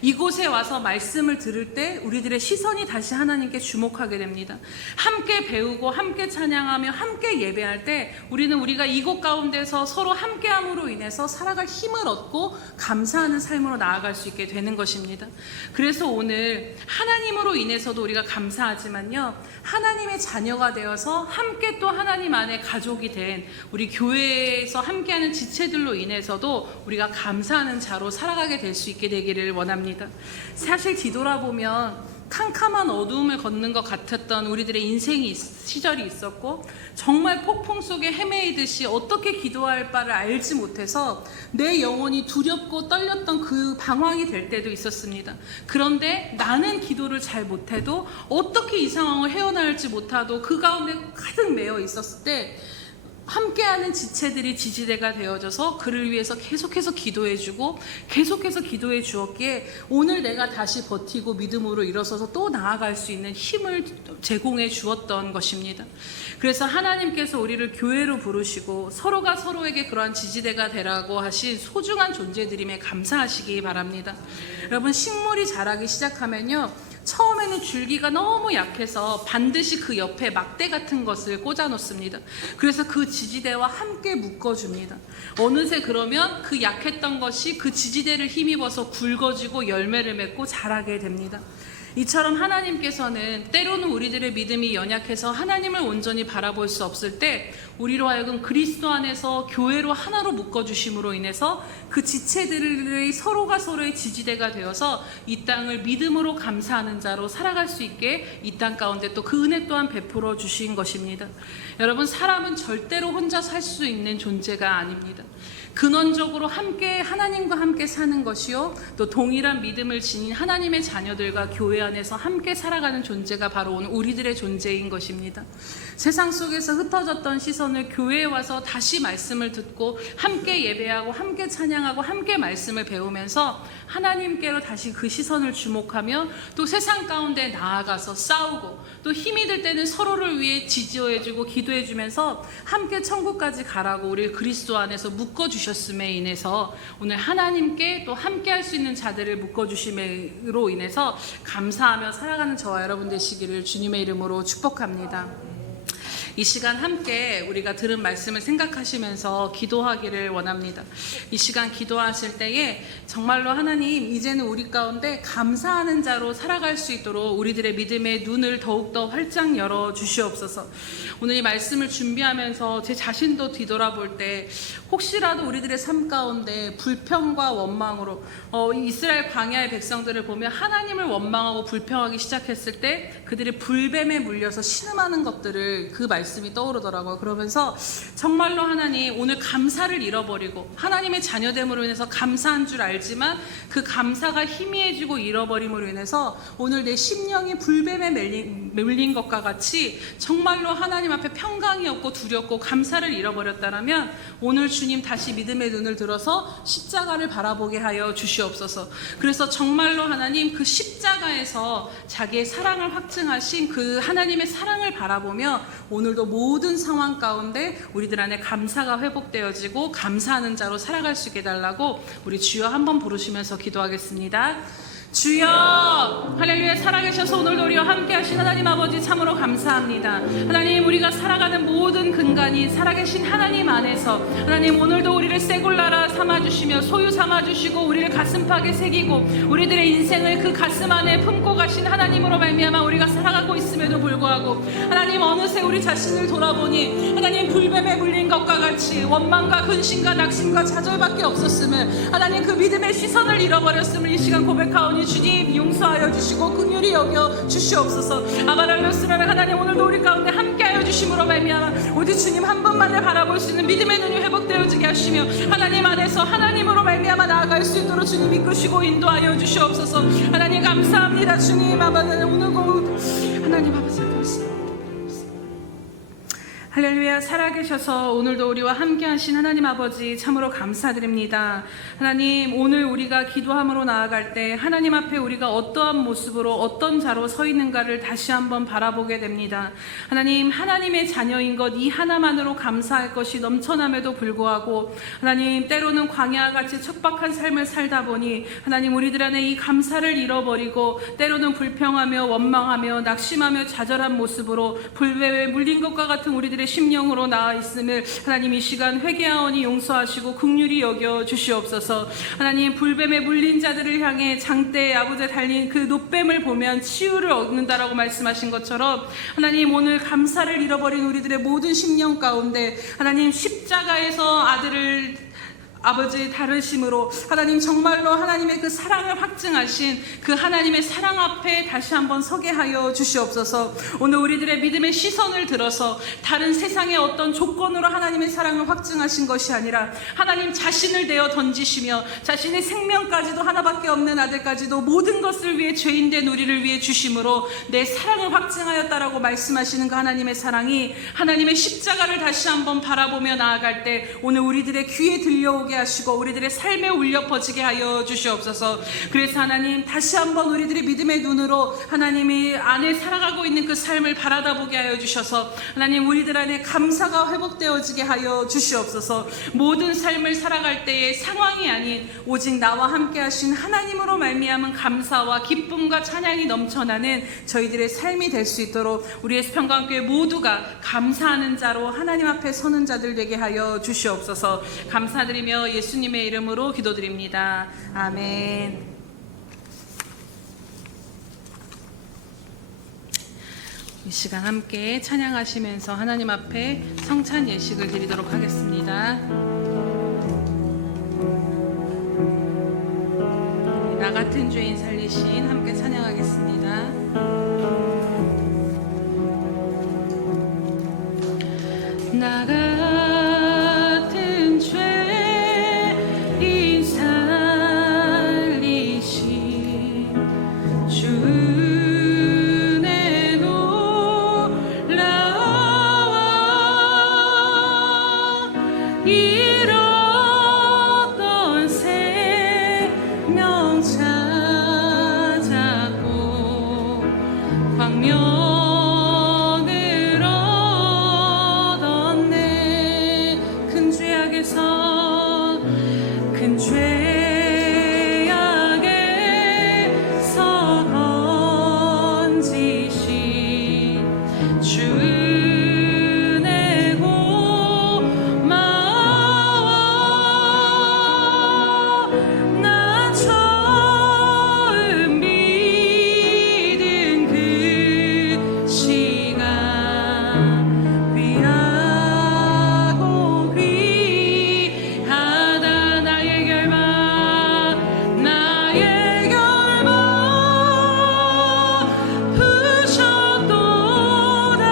이곳에 와서 말씀을 들을 때 우리들의 시선이 다시 하나님께 주목하게 됩니다. 함께 배우고 함께 찬양하며 함께 예배할 때 우리가 이곳 가운데서 서로 함께함으로 인해서 살아갈 힘을 얻고 감사하는 삶으로 나아갈 수 있게 되는 것입니다. 그래서 오늘 하나님으로 인해서도 우리가 감사하지만요, 하나님의 자녀가 되어서 함께 또 하나님 안에 가족이 된 우리 교회에서 함께하는 지체들로 인해서도 우리가 감사하는 자로 살아가게 될 수 있게 되기를 원합니다. 사실 뒤돌아보면 캄캄한 어두움을 걷는 것 같았던 우리들의 인생이 시절이 있었고 정말 폭풍 속에 헤매이듯이 어떻게 기도할 바를 알지 못해서 내 영혼이 두렵고 떨렸던 그 방황이 될 때도 있었습니다. 그런데 나는 기도를 잘 못해도 어떻게 이 상황을 헤어나올지 못하도 그 가운데 가득 매여 있었을 때 함께하는 지체들이 지지대가 되어져서 그를 위해서 계속해서 기도해주고 계속해서 기도해 주었기에 오늘 내가 다시 버티고 믿음으로 일어서서 또 나아갈 수 있는 힘을 제공해 주었던 것입니다. 그래서 하나님께서 우리를 교회로 부르시고 서로가 서로에게 그러한 지지대가 되라고 하신 소중한 존재들임에 감사하시기 바랍니다. 여러분, 식물이 자라기 시작하면요, 처음에는 줄기가 너무 약해서 반드시 그 옆에 막대 같은 것을 꽂아 놓습니다. 그래서 그 지지대와 함께 묶어줍니다. 어느새 그러면 그 약했던 것이 그 지지대를 힘입어서 굵어지고 열매를 맺고 자라게 됩니다. 이처럼 하나님께서는 때로는 우리들의 믿음이 연약해서 하나님을 온전히 바라볼 수 없을 때 우리로 하여금 그리스도 안에서 교회로 하나로 묶어주심으로 인해서 그 지체들의 서로가 서로의 지지대가 되어서 이 땅을 믿음으로 감사하는 자로 살아갈 수 있게 이 땅 가운데 또 그 은혜 또한 베풀어 주신 것입니다. 여러분, 사람은 절대로 혼자 살 수 있는 존재가 아닙니다. 근원적으로 함께 하나님과 함께 사는 것이요, 또 동일한 믿음을 지닌 하나님의 자녀들과 교회 안에서 함께 살아가는 존재가 바로 오늘 우리들의 존재인 것입니다. 세상 속에서 흩어졌던 시선을 교회에 와서 다시 말씀을 듣고 함께 예배하고 함께 찬양하고 함께 말씀을 배우면서 하나님께로 다시 그 시선을 주목하며 또 세상 가운데 나아가서 싸우고 또 힘이 들 때는 서로를 위해 지지해주고 기도해주면서 함께 천국까지 가라고 우리 그리스도 안에서 묶어주셨음에 인해서 오늘 하나님께 또 함께 할 수 있는 자들을 묶어주심으로 인해서 감사하며 살아가는 저와 여러분 되시기를 주님의 이름으로 축복합니다. 이 시간 함께 우리가 들은 말씀을 생각하시면서 기도하기를 원합니다. 이 시간 기도하실 때에 정말로 하나님, 이제는 우리 가운데 감사하는 자로 살아갈 수 있도록 우리들의 믿음의 눈을 더욱더 활짝 열어 주시옵소서. 오늘 이 말씀을 준비하면서 제 자신도 뒤돌아볼 때 혹시라도 우리들의 삶 가운데 불평과 원망으로 이스라엘 광야의 백성들을 보면 하나님을 원망하고 불평하기 시작했을 때 그들이 불뱀에 물려서 신음하는 것들을 그 말씀이 떠오르더라고요. 그러면서 정말로 하나님, 오늘 감사를 잃어버리고 하나님의 자녀됨으로 인해서 감사한 줄 알지만 그 감사가 희미해지고 잃어버림으로 인해서 오늘 내 심령이 불뱀에 물린 것과 같이 정말로 하나님 앞에 평강이 없고 두렵고 감사를 잃어버렸다면 오늘 주님 다시 믿음의 눈을 들어서 십자가를 바라보게 하여 주시옵소서. 그래서 정말로 하나님, 그 십자가에서 자기의 사랑을 확증하신 그 하나님의 사랑을 바라보며 오늘도 모든 상황 가운데 우리들 안에 감사가 회복되어지고 감사하는 자로 살아갈 수 있게 해달라고 우리 주여 한번 부르시면서 기도하겠습니다. 주여, 할렐루야. 살아계셔서 오늘도 우리와 함께 하신 하나님 아버지 참으로 감사합니다. 하나님, 우리가 살아가는 모든 근간이 살아계신 하나님 안에서 하나님, 오늘도 우리를 쇠골라라 삼아주시며 소유 삼아주시고 우리를 가슴팍에 새기고 우리들의 인생을 그 가슴 안에 품고 가신 하나님으로 말미암아 우리가 살아가고 있음에도 불구하고 하나님, 어느새 우리 자신을 돌아보니 하나님, 불뱀에 물린 것과 같이 원망과 근심과 낙심과 좌절밖에 없었음을, 하나님 그 믿음의 시선을 잃어버렸음을 이 시간 고백하오니 주님 용서하여 주시고 긍휼히 여겨 주시옵소서. 아바랄로스라는 하나님, 오늘도 우리 가운데 함께하여 주심으로 말미암아 오직 주님 한 분만을 바라볼 수 있는 믿음의 눈이 회복되어지게 하시며 하나님 안에서 하나님으로 말미암아 나아갈 수 있도록 주님 이끄시고 인도하여 주시옵소서. 하나님 감사합니다. 주님 아버지, 오늘도 하나님 아버지 할렐루야. 살아계셔서 오늘도 우리와 함께하신 하나님 아버지 참으로 감사드립니다. 하나님, 오늘 우리가 기도함으로 나아갈 때 하나님 앞에 우리가 어떠한 모습으로 어떤 자로 서 있는가를 다시 한번 바라보게 됩니다. 하나님, 하나님의 자녀인 것 이 하나만으로 감사할 것이 넘쳐남에도 불구하고 하나님, 때로는 광야와 같이 척박한 삶을 살다 보니 하나님, 우리들 안에 이 감사를 잃어버리고 때로는 불평하며 원망하며 낙심하며 좌절한 모습으로 불뱀에 물린 것과 같은 우리들의 심령으로 나아 있음을 하나님 이 시간 회개하오니 용서하시고 긍휼히 여겨 주시옵소서. 하나님, 불뱀에 물린 자들을 향해 장대에 아버지에 달린 그 놋뱀을 보면 치유를 얻는다라고 말씀하신 것처럼 하나님, 오늘 감사를 잃어버린 우리들의 모든 심령 가운데 하나님, 십자가에서 아들을 아버지 다르심으로 하나님, 정말로 하나님의 그 사랑을 확증하신 그 하나님의 사랑 앞에 다시 한번 서게 하여 주시옵소서. 오늘 우리들의 믿음의 시선을 들어서 다른 세상의 어떤 조건으로 하나님의 사랑을 확증하신 것이 아니라 하나님 자신을 내어 던지시며 자신의 생명까지도 하나밖에 없는 아들까지도 모든 것을 위해 죄인된 우리를 위해 주심으로 내 사랑을 확증하였다라고 말씀하시는 그 하나님의 사랑이 하나님의 십자가를 다시 한번 바라보며 나아갈 때 오늘 우리들의 귀에 들려오게 하시고 우리들의 삶에 울려 퍼지게 하여 주시옵소서. 그래서 하나님, 다시 한번 우리들의 믿음의 눈으로 하나님이 안에 살아가고 있는 그 삶을 바라다보게 하여 주셔서 하나님, 우리들 안에 감사가 회복되어지게 하여 주시옵소서. 모든 삶을 살아갈 때의 상황이 아닌 오직 나와 함께 하신 하나님으로 말미암은 감사와 기쁨과 찬양이 넘쳐나는 저희들의 삶이 될 수 있도록 우리의 평강교회 모두가 감사하는 자로 하나님 앞에 서는 자들 되게 하여 주시옵소서. 감사드리며 예수님의 이름으로 기도드립니다. 아멘. 이 시간 함께 찬양하시면서 하나님 앞에 성찬 예식을 드리도록 하겠습니다. 나 같은 죄인 살리신 함께 찬양하겠습니다. 나 같은 죄 생명 찾았고 광명을 얻었네. 큰 죄악에서 큰 죄악에서 건지신 주 은혜 고마워. 나 처음 믿은 그 시간 귀하고 귀하다. 나의 결박 부셨도다.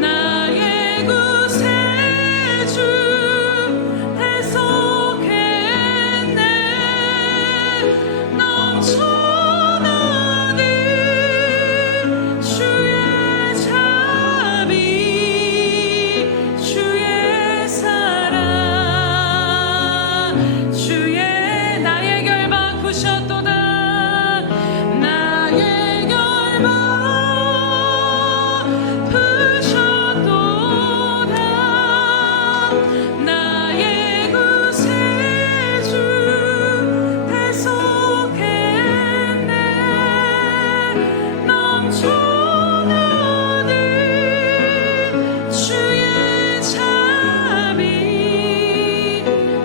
나의 구세주 대속했네. 넘쳐나는 주의 자비 주의 사랑 주의 나의 결박 부셨도다. 나의 결박 부셨도다. 나의 구세주 대속했네. 넘쳐나는 주의 자비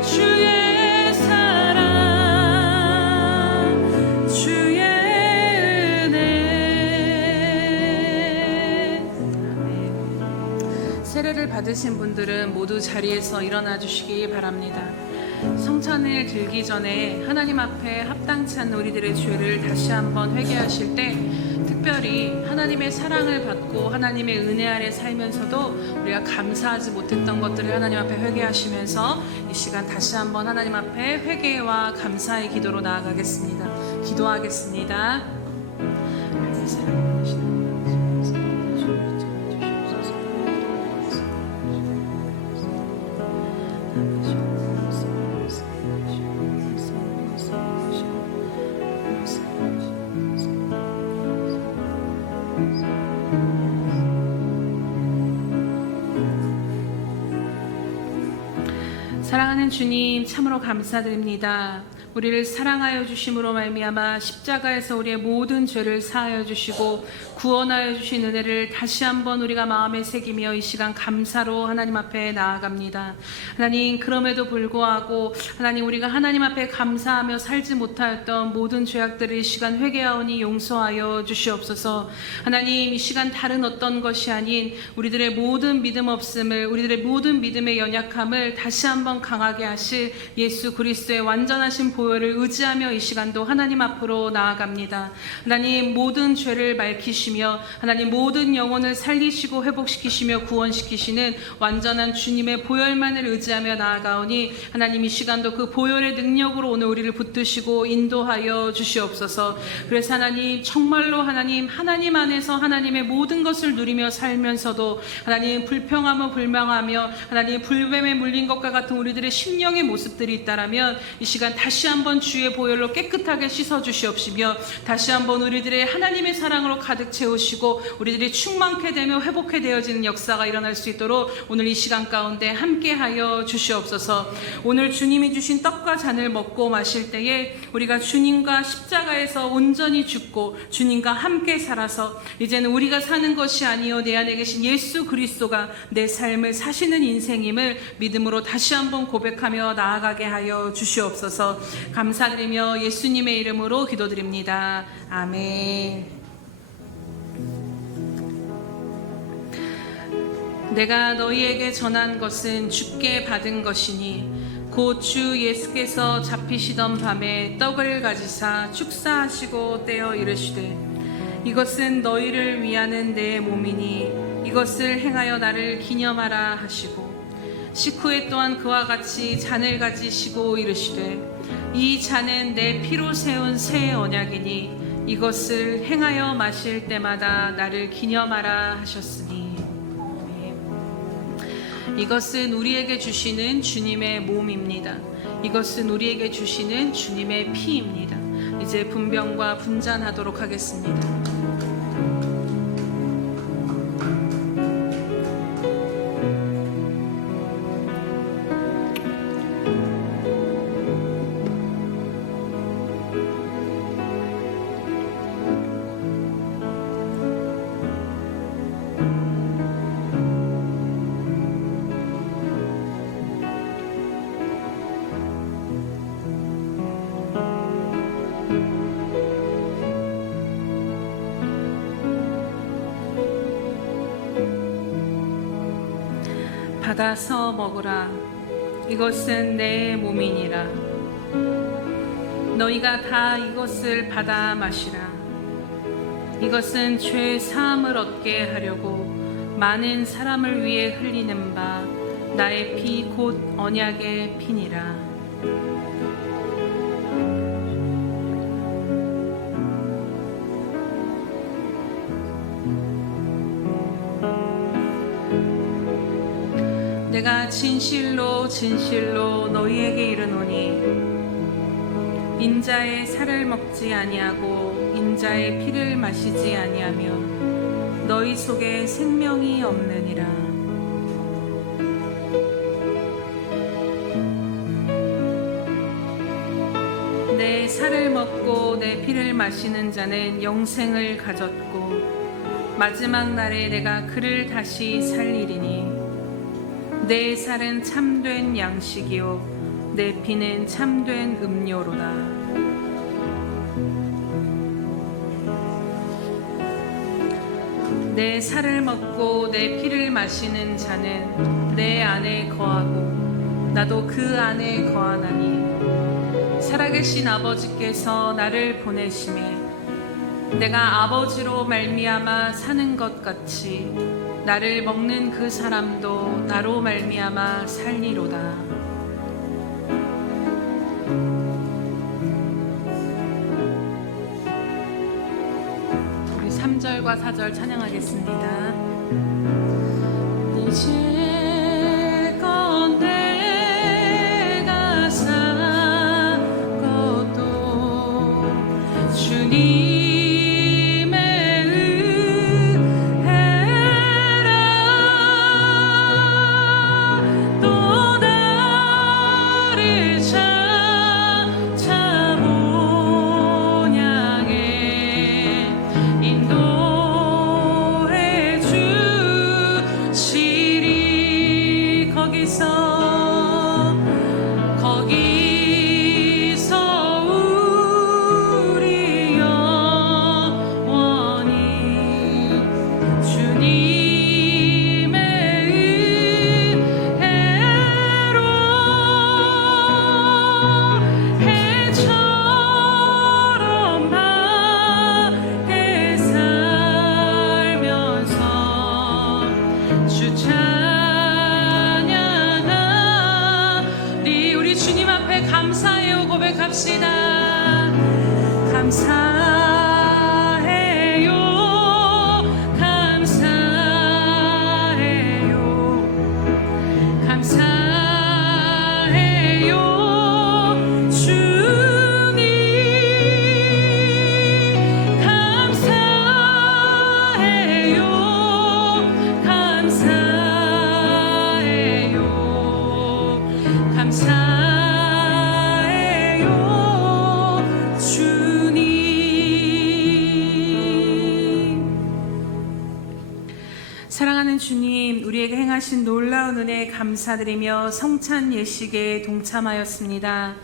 주의 사랑 주의 은혜. 세례를 받으신 분들은 모두 자리에서 일어나 주시기 바랍니다. 성찬을 들기 전에 하나님 앞에 합당치 않는 우리들의 죄를 다시 한번 회개하실 때 특별히 하나님의 사랑을 받고 하나님의 은혜 아래 살면서도 우리가 감사하지 못했던 것들을 하나님 앞에 회개하시면서 이 시간 다시 한번 하나님 앞에 회개와 감사의 기도로 나아가겠습니다. 기도하겠습니다. 사랑하는 주님, 참으로 감사드립니다. 우리를 사랑하여 주심으로 말미암아 십자가에서 우리의 모든 죄를 사하여 주시고 구원하여 주신 은혜를 다시 한번 우리가 마음에 새기며 이 시간 감사로 하나님 앞에 나아갑니다. 하나님, 그럼에도 불구하고 하나님, 우리가 하나님 앞에 감사하며 살지 못하였던 모든 죄악들을 이 시간 회개하오니 용서하여 주시옵소서. 하나님, 이 시간 다른 어떤 것이 아닌 우리들의 모든 믿음 없음을, 우리들의 모든 믿음의 연약함을 다시 한번 강하게 하실 예수 그리스도의 완전하신 보혈을 의지하며 이 시간도 하나님 앞으로 나아갑니다. 하나님, 모든 죄를 밝히시며 하나님 모든 영혼을 살리시고 회복시키시며 구원시키시는 완전한 주님의 보혈만을 의지하며 나아가오니 하나님, 이 시간도 그 보혈의 능력으로 오늘 우리를 붙드시고 인도하여 주시옵소서. 그래서 하나님, 정말로 하나님 안에서 하나님의 모든 것을 누리며 살면서도 하나님 불평하며 불망하며 하나님 불뱀에 물린 것과 같은 우리들의 심령의 모습들이 있다라면 이 시간 다시 한번 주의 보혈로 깨끗하게 씻어 주시옵시며 다시 한번 우리들의 하나님의 사랑으로 가득 채우시고 우리들이 충만케 되며 회복해 되어지는 역사가 일어날 수 있도록 오늘 이 시간 가운데 함께하여 주시옵소서. 오늘 주님이 주신 떡과 잔을 먹고 마실 때에 우리가 주님과 십자가에서 온전히 죽고 주님과 함께 살아서 이제는 우리가 사는 것이 아니요 내 안에 계신 예수 그리스도가 내 삶을 사시는 인생임을 믿음으로 다시 한번 고백하며 나아가게 하여 주시옵소서. 감사드리며 예수님의 이름으로 기도드립니다. 아멘. 내가 너희에게 전한 것은 주께 받은 것이니 곧 주 예수께서 잡히시던 밤에 떡을 가지사 축사하시고 떼어 이르시되 이것은 너희를 위하는 내 몸이니 이것을 행하여 나를 기념하라 하시고 식후에 또한 그와 같이 잔을 가지시고 이르시되 이 잔은 내 피로 세운 새 언약이니 이것을 행하여 마실 때마다 나를 기념하라 하셨으니 이것은 우리에게 주시는 주님의 몸입니다. 이것은 우리에게 주시는 주님의 피입니다. 이제 분병과 분잔하도록 하겠습니다. 받아서 먹으라. 이것은 내 몸이니라. 너희가 다 이것을 받아 마시라. 이것은 죄 사함을 얻게 하려고 많은 사람을 위해 흘리는 바 나의 피 곧 언약의 피니라. 내가 진실로 진실로 너희에게 이르노니 인자의 살을 먹지 아니하고 인자의 피를 마시지 아니하면 너희 속에 생명이 없느니라. 내 살을 먹고 내 피를 마시는 자는 영생을 가졌고 마지막 날에 내가 그를 다시 살리리니 내 살은 참된 양식이요 내 피는 참된 음료로다. 내 살을 먹고 내 피를 마시는 자는 내 안에 거하고 나도 그 안에 거하나니 살아계신 아버지께서 나를 보내심에 내가 아버지로 말미암아 사는 것 같이 나를 먹는 그 사람도 나로 말미암아 살리로다. 우리 3절과 4절 찬양하겠습니다. 이제껏 내가 산 것도 주님 감사해요 고백합시다. 감사해요 감사해요 감사해요 주님 감사해요 감사해요 감사해요 사랑하는 주님, 우리에게 행하신 놀라운 은혜에 감사드리며 성찬 예식에 동참하였습니다.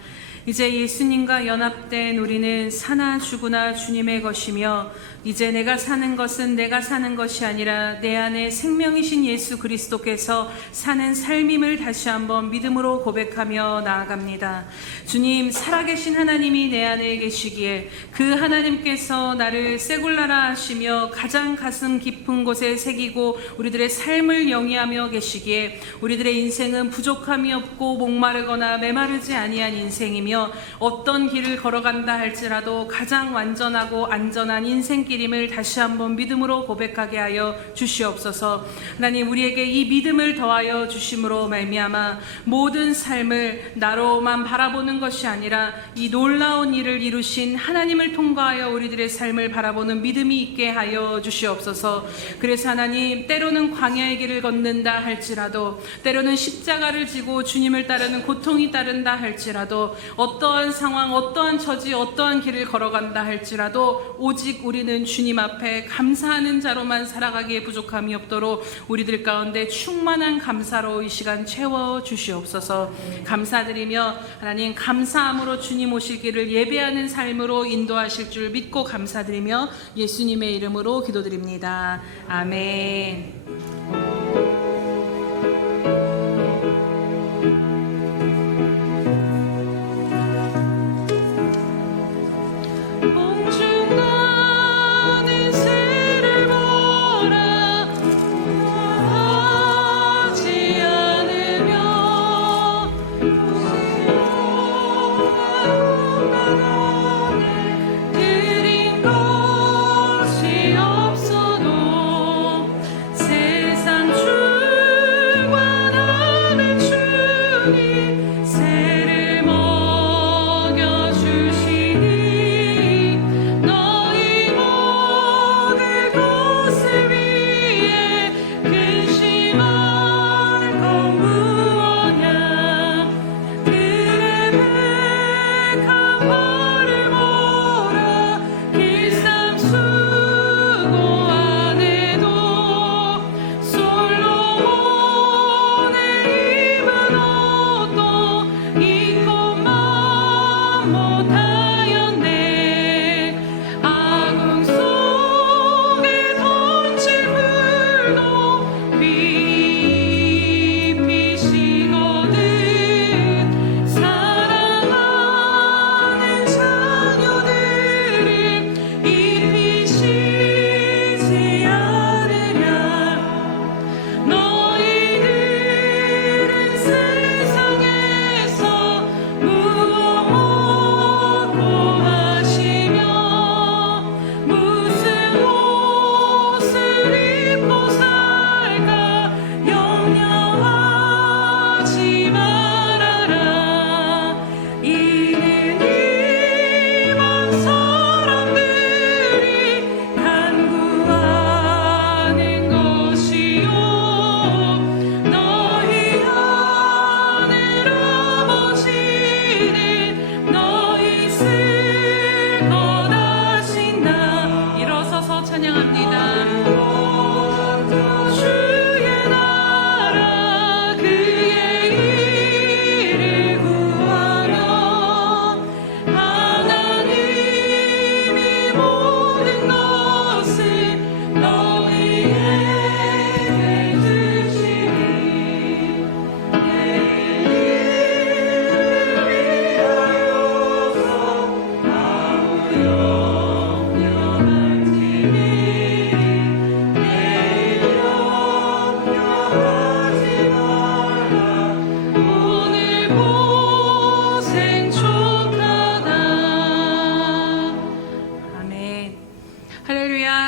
이제 예수님과 연합된 우리는 사나 죽으나 주님의 것이며 이제 내가 사는 것은 내가 사는 것이 아니라 내 안에 생명이신 예수 그리스도께서 사는 삶임을 다시 한번 믿음으로 고백하며 나아갑니다. 주님, 살아계신 하나님이 내 안에 계시기에 그 하나님께서 나를 세굴라라 하시며 가장 가슴 깊은 곳에 새기고 우리들의 삶을 영위하며 계시기에 우리들의 인생은 부족함이 없고 목마르거나 메마르지 아니한 인생이며 드리며 어떤 길을 걸어간다 할지라도 가장 완전하고 안전한 인생길임을 다시 한번 믿음으로 고백하게 하여 주시옵소서. 하나님, 우리에게 이 믿음을 더하여 주심으로 말미암아 모든 삶을 나로만 바라보는 것이 아니라 이 놀라운 일을 이루신 하나님을 통과하여 우리들의 삶을 바라보는 믿음이 있게 하여 주시옵소서. 그래서 하나님, 때로는 광야의 길을 걷는다 할지라도, 때로는 십자가를 지고 주님을 따르는 고통이 따른다 할지라도, 어떠한 상황, 어떠한 처지, 어떠한 길을 걸어간다 할지라도 오직 우리는 주님 앞에 감사하는 자로만 살아가기에 부족함이 없도록 우리들 가운데 충만한 감사로 이 시간 채워 주시옵소서. 감사드리며 하나님, 감사함으로 주님 오실 길을 예배하는 삶으로 인도하실 줄 믿고 감사드리며 예수님의 이름으로 기도드립니다. 아멘.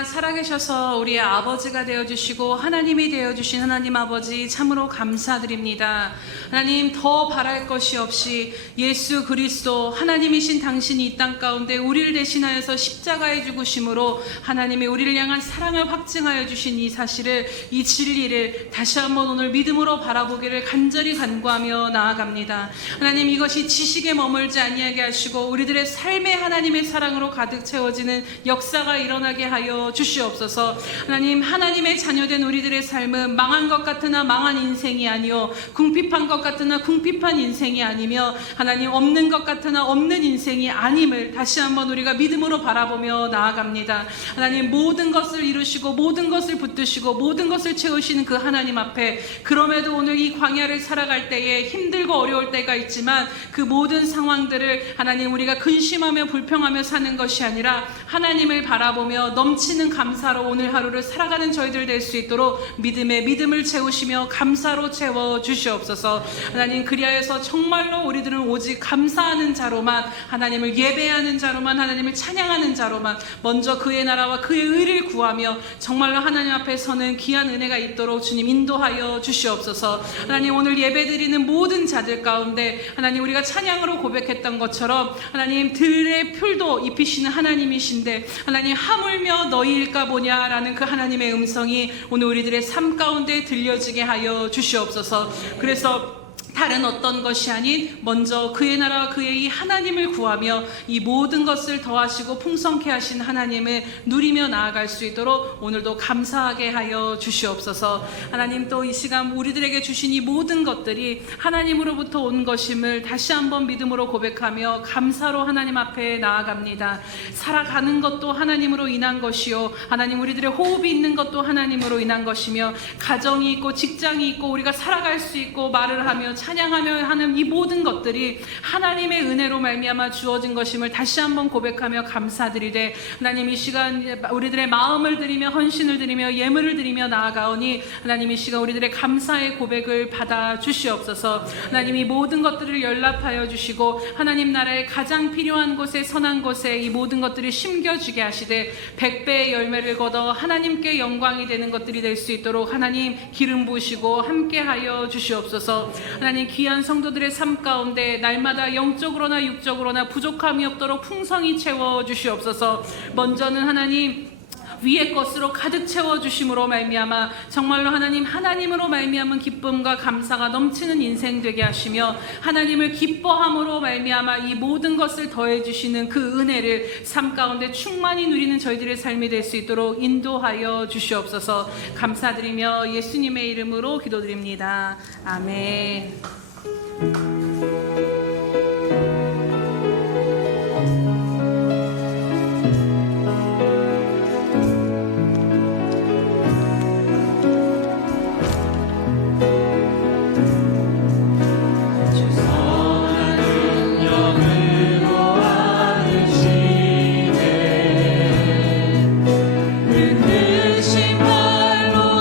살아계셔서 우리의 아버지가 되어주시고 하나님이 되어주신 하나님 아버지 참으로 감사드립니다. 하나님, 더 바랄 것이 없이 예수 그리스도 하나님이신 당신이 이 땅 가운데 우리를 대신하여서 십자가에 죽으심으로 하나님이 우리를 향한 사랑을 확증하여 주신 이 사실을, 이 진리를 다시 한번 오늘 믿음으로 바라보기를 간절히 간구하며 나아갑니다. 하나님, 이것이 지식에 머물지 아니하게 하시고 우리들의 삶의 하나님의 사랑으로 가득 채워지는 역사가 일어나게 하여 주시옵소서. 하나님, 하나님의 자녀된 우리들의 삶은 망한 것 같으나 망한 인생이 아니요, 궁핍한 것 같으나 궁핍한 인생이 아니며, 하나님, 없는 것 같으나 없는 인생이 아님을 다시 한번 우리가 믿음으로 바라보며 나아갑니다. 하나님, 모든 것을 이루시고 모든 것을 붙드시고 모든 것을 채우시는 그 하나님 앞에, 그럼에도 오늘 이 광야를 살아갈 때에 힘들고 어려울 때가 있지만 그 모든 상황들을 하나님, 우리가 근심하며 불평하며 사는 것이 아니라 하나님을 바라보며 넘치는 감사로 오늘 하루를 살아가는 저희들 될 수 있도록 믿음의 믿음을 채우시며 감사로 채워 주시옵소서. 하나님, 그리하여서 정말로 우리들은 오직 감사하는 자로만, 하나님을 예배하는 자로만, 하나님을 찬양하는 자로만 먼저 그의 나라와 그의 의를 구하며 정말로 하나님 앞에 서는 귀한 은혜가 있도록 주님 인도하여 주시옵소서. 하나님, 오늘 예배드리는 모든 자들 가운데 하나님, 우리가 찬양으로 고백했던 것처럼 하나님, 들의 풀도 입히시는 하나님이신데 하나님, 하물며 너희일까 보냐라는 그 하나님의 음성이 오늘 우리들의 삶 가운데 들려지게 하여 주시옵소서. 그래서 다른 어떤 것이 아닌 먼저 그의 나라와 그의 이 하나님을 구하며 이 모든 것을 더하시고 풍성케 하신 하나님을 누리며 나아갈 수 있도록 오늘도 감사하게 하여 주시옵소서. 하나님, 또 이 시간 우리들에게 주신 이 모든 것들이 하나님으로부터 온 것임을 다시 한번 믿음으로 고백하며 감사로 하나님 앞에 나아갑니다. 살아가는 것도 하나님으로 인한 것이요, 하나님, 우리들의 호흡이 있는 것도 하나님으로 인한 것이며, 가정이 있고 직장이 있고 우리가 살아갈 수 있고 말을 하며 찬양하며 하는 이 모든 것들이 하나님의 은혜로 말미암아 주어진 것임을 다시 한번 고백하며 감사드리되, 하나님, 이 시간 우리들의 마음을 드리며 헌신을 드리며 예물을 드리며 나아가오니 하나님, 이 시간 우리들의 감사의 고백을 받아 주시옵소서. 하나님, 이 모든 것들을 연락하여 주시고 하나님 나라의 가장 필요한 곳에, 선한 곳에 이 모든 것들을 심겨주게 하시되 100배의 열매를 거둬 하나님께 영광이 되는 것들이 될 수 있도록 하나님 기름 부으시고 함께하여 주시옵소서. 하나님, 귀한 성도들의 삶 가운데 날마다 영적으로나 육적으로나 부족함이 없도록 풍성히 채워 주시옵소서. 먼저는 하나님 위의 것으로 가득 채워주심으로 말미암아 정말로 하나님, 하나님으로 말미암은 기쁨과 감사가 넘치는 인생 되게 하시며 하나님을 기뻐함으로 말미암아 이 모든 것을 더해주시는 그 은혜를 삶 가운데 충만히 누리는 저희들의 삶이 될 수 있도록 인도하여 주시옵소서. 감사드리며 예수님의 이름으로 기도드립니다. 아멘.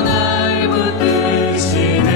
날 붙드시네.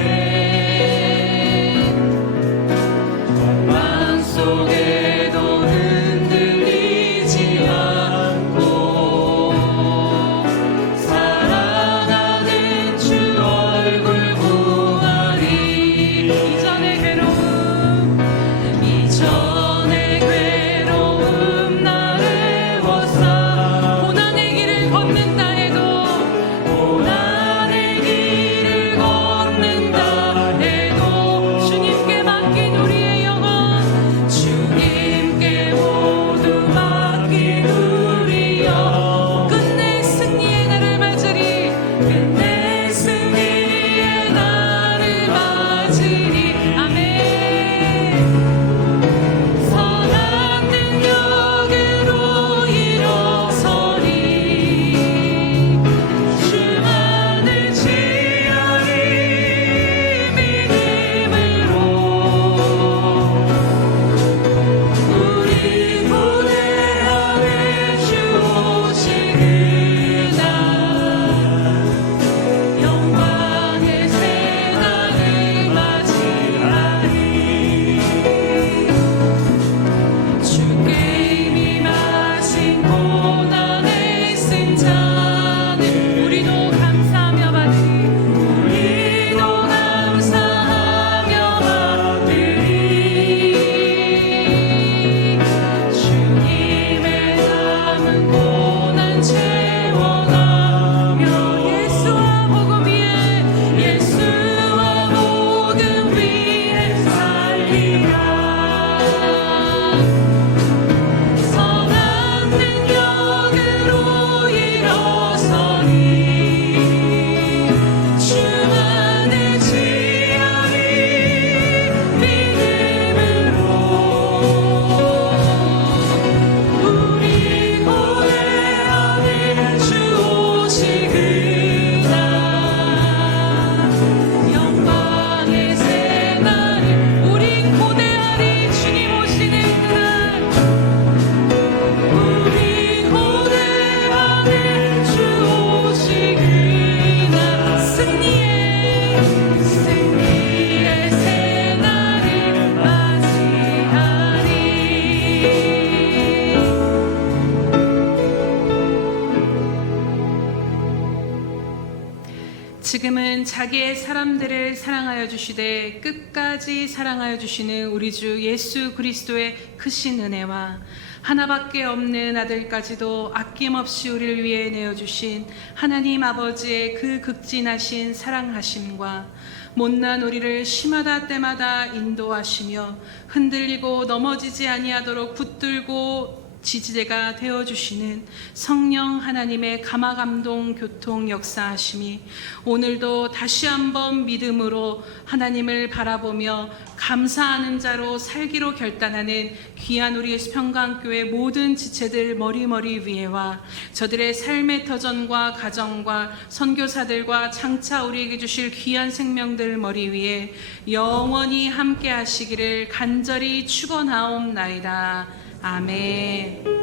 지금은 자기의 사람들을 사랑하여 주시되 끝까지 사랑하여 주시는 우리 주 예수 그리스도의 크신 은혜와 하나밖에 없는 아들까지도 아낌없이 우리를 위해 내어주신 하나님 아버지의 그 극진하신 사랑하심과 못난 우리를 시마다 때마다 인도하시며 흔들리고 넘어지지 아니하도록 붙들고 지지대가 되어주시는 성령 하나님의 감화감동 교통 역사하심이 오늘도 다시 한번 믿음으로 하나님을 바라보며 감사하는 자로 살기로 결단하는 귀한 우리 수평강교회 모든 지체들 머리머리 위에와 저들의 삶의 터전과 가정과 선교사들과 장차 우리에게 주실 귀한 생명들 머리 위에 영원히 함께 하시기를 간절히 축원하옵나이다. 아멘.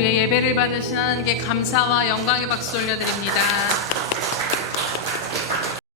우리의 예배를 받으신 하나님께 감사와 영광의 박수 올려드립니다.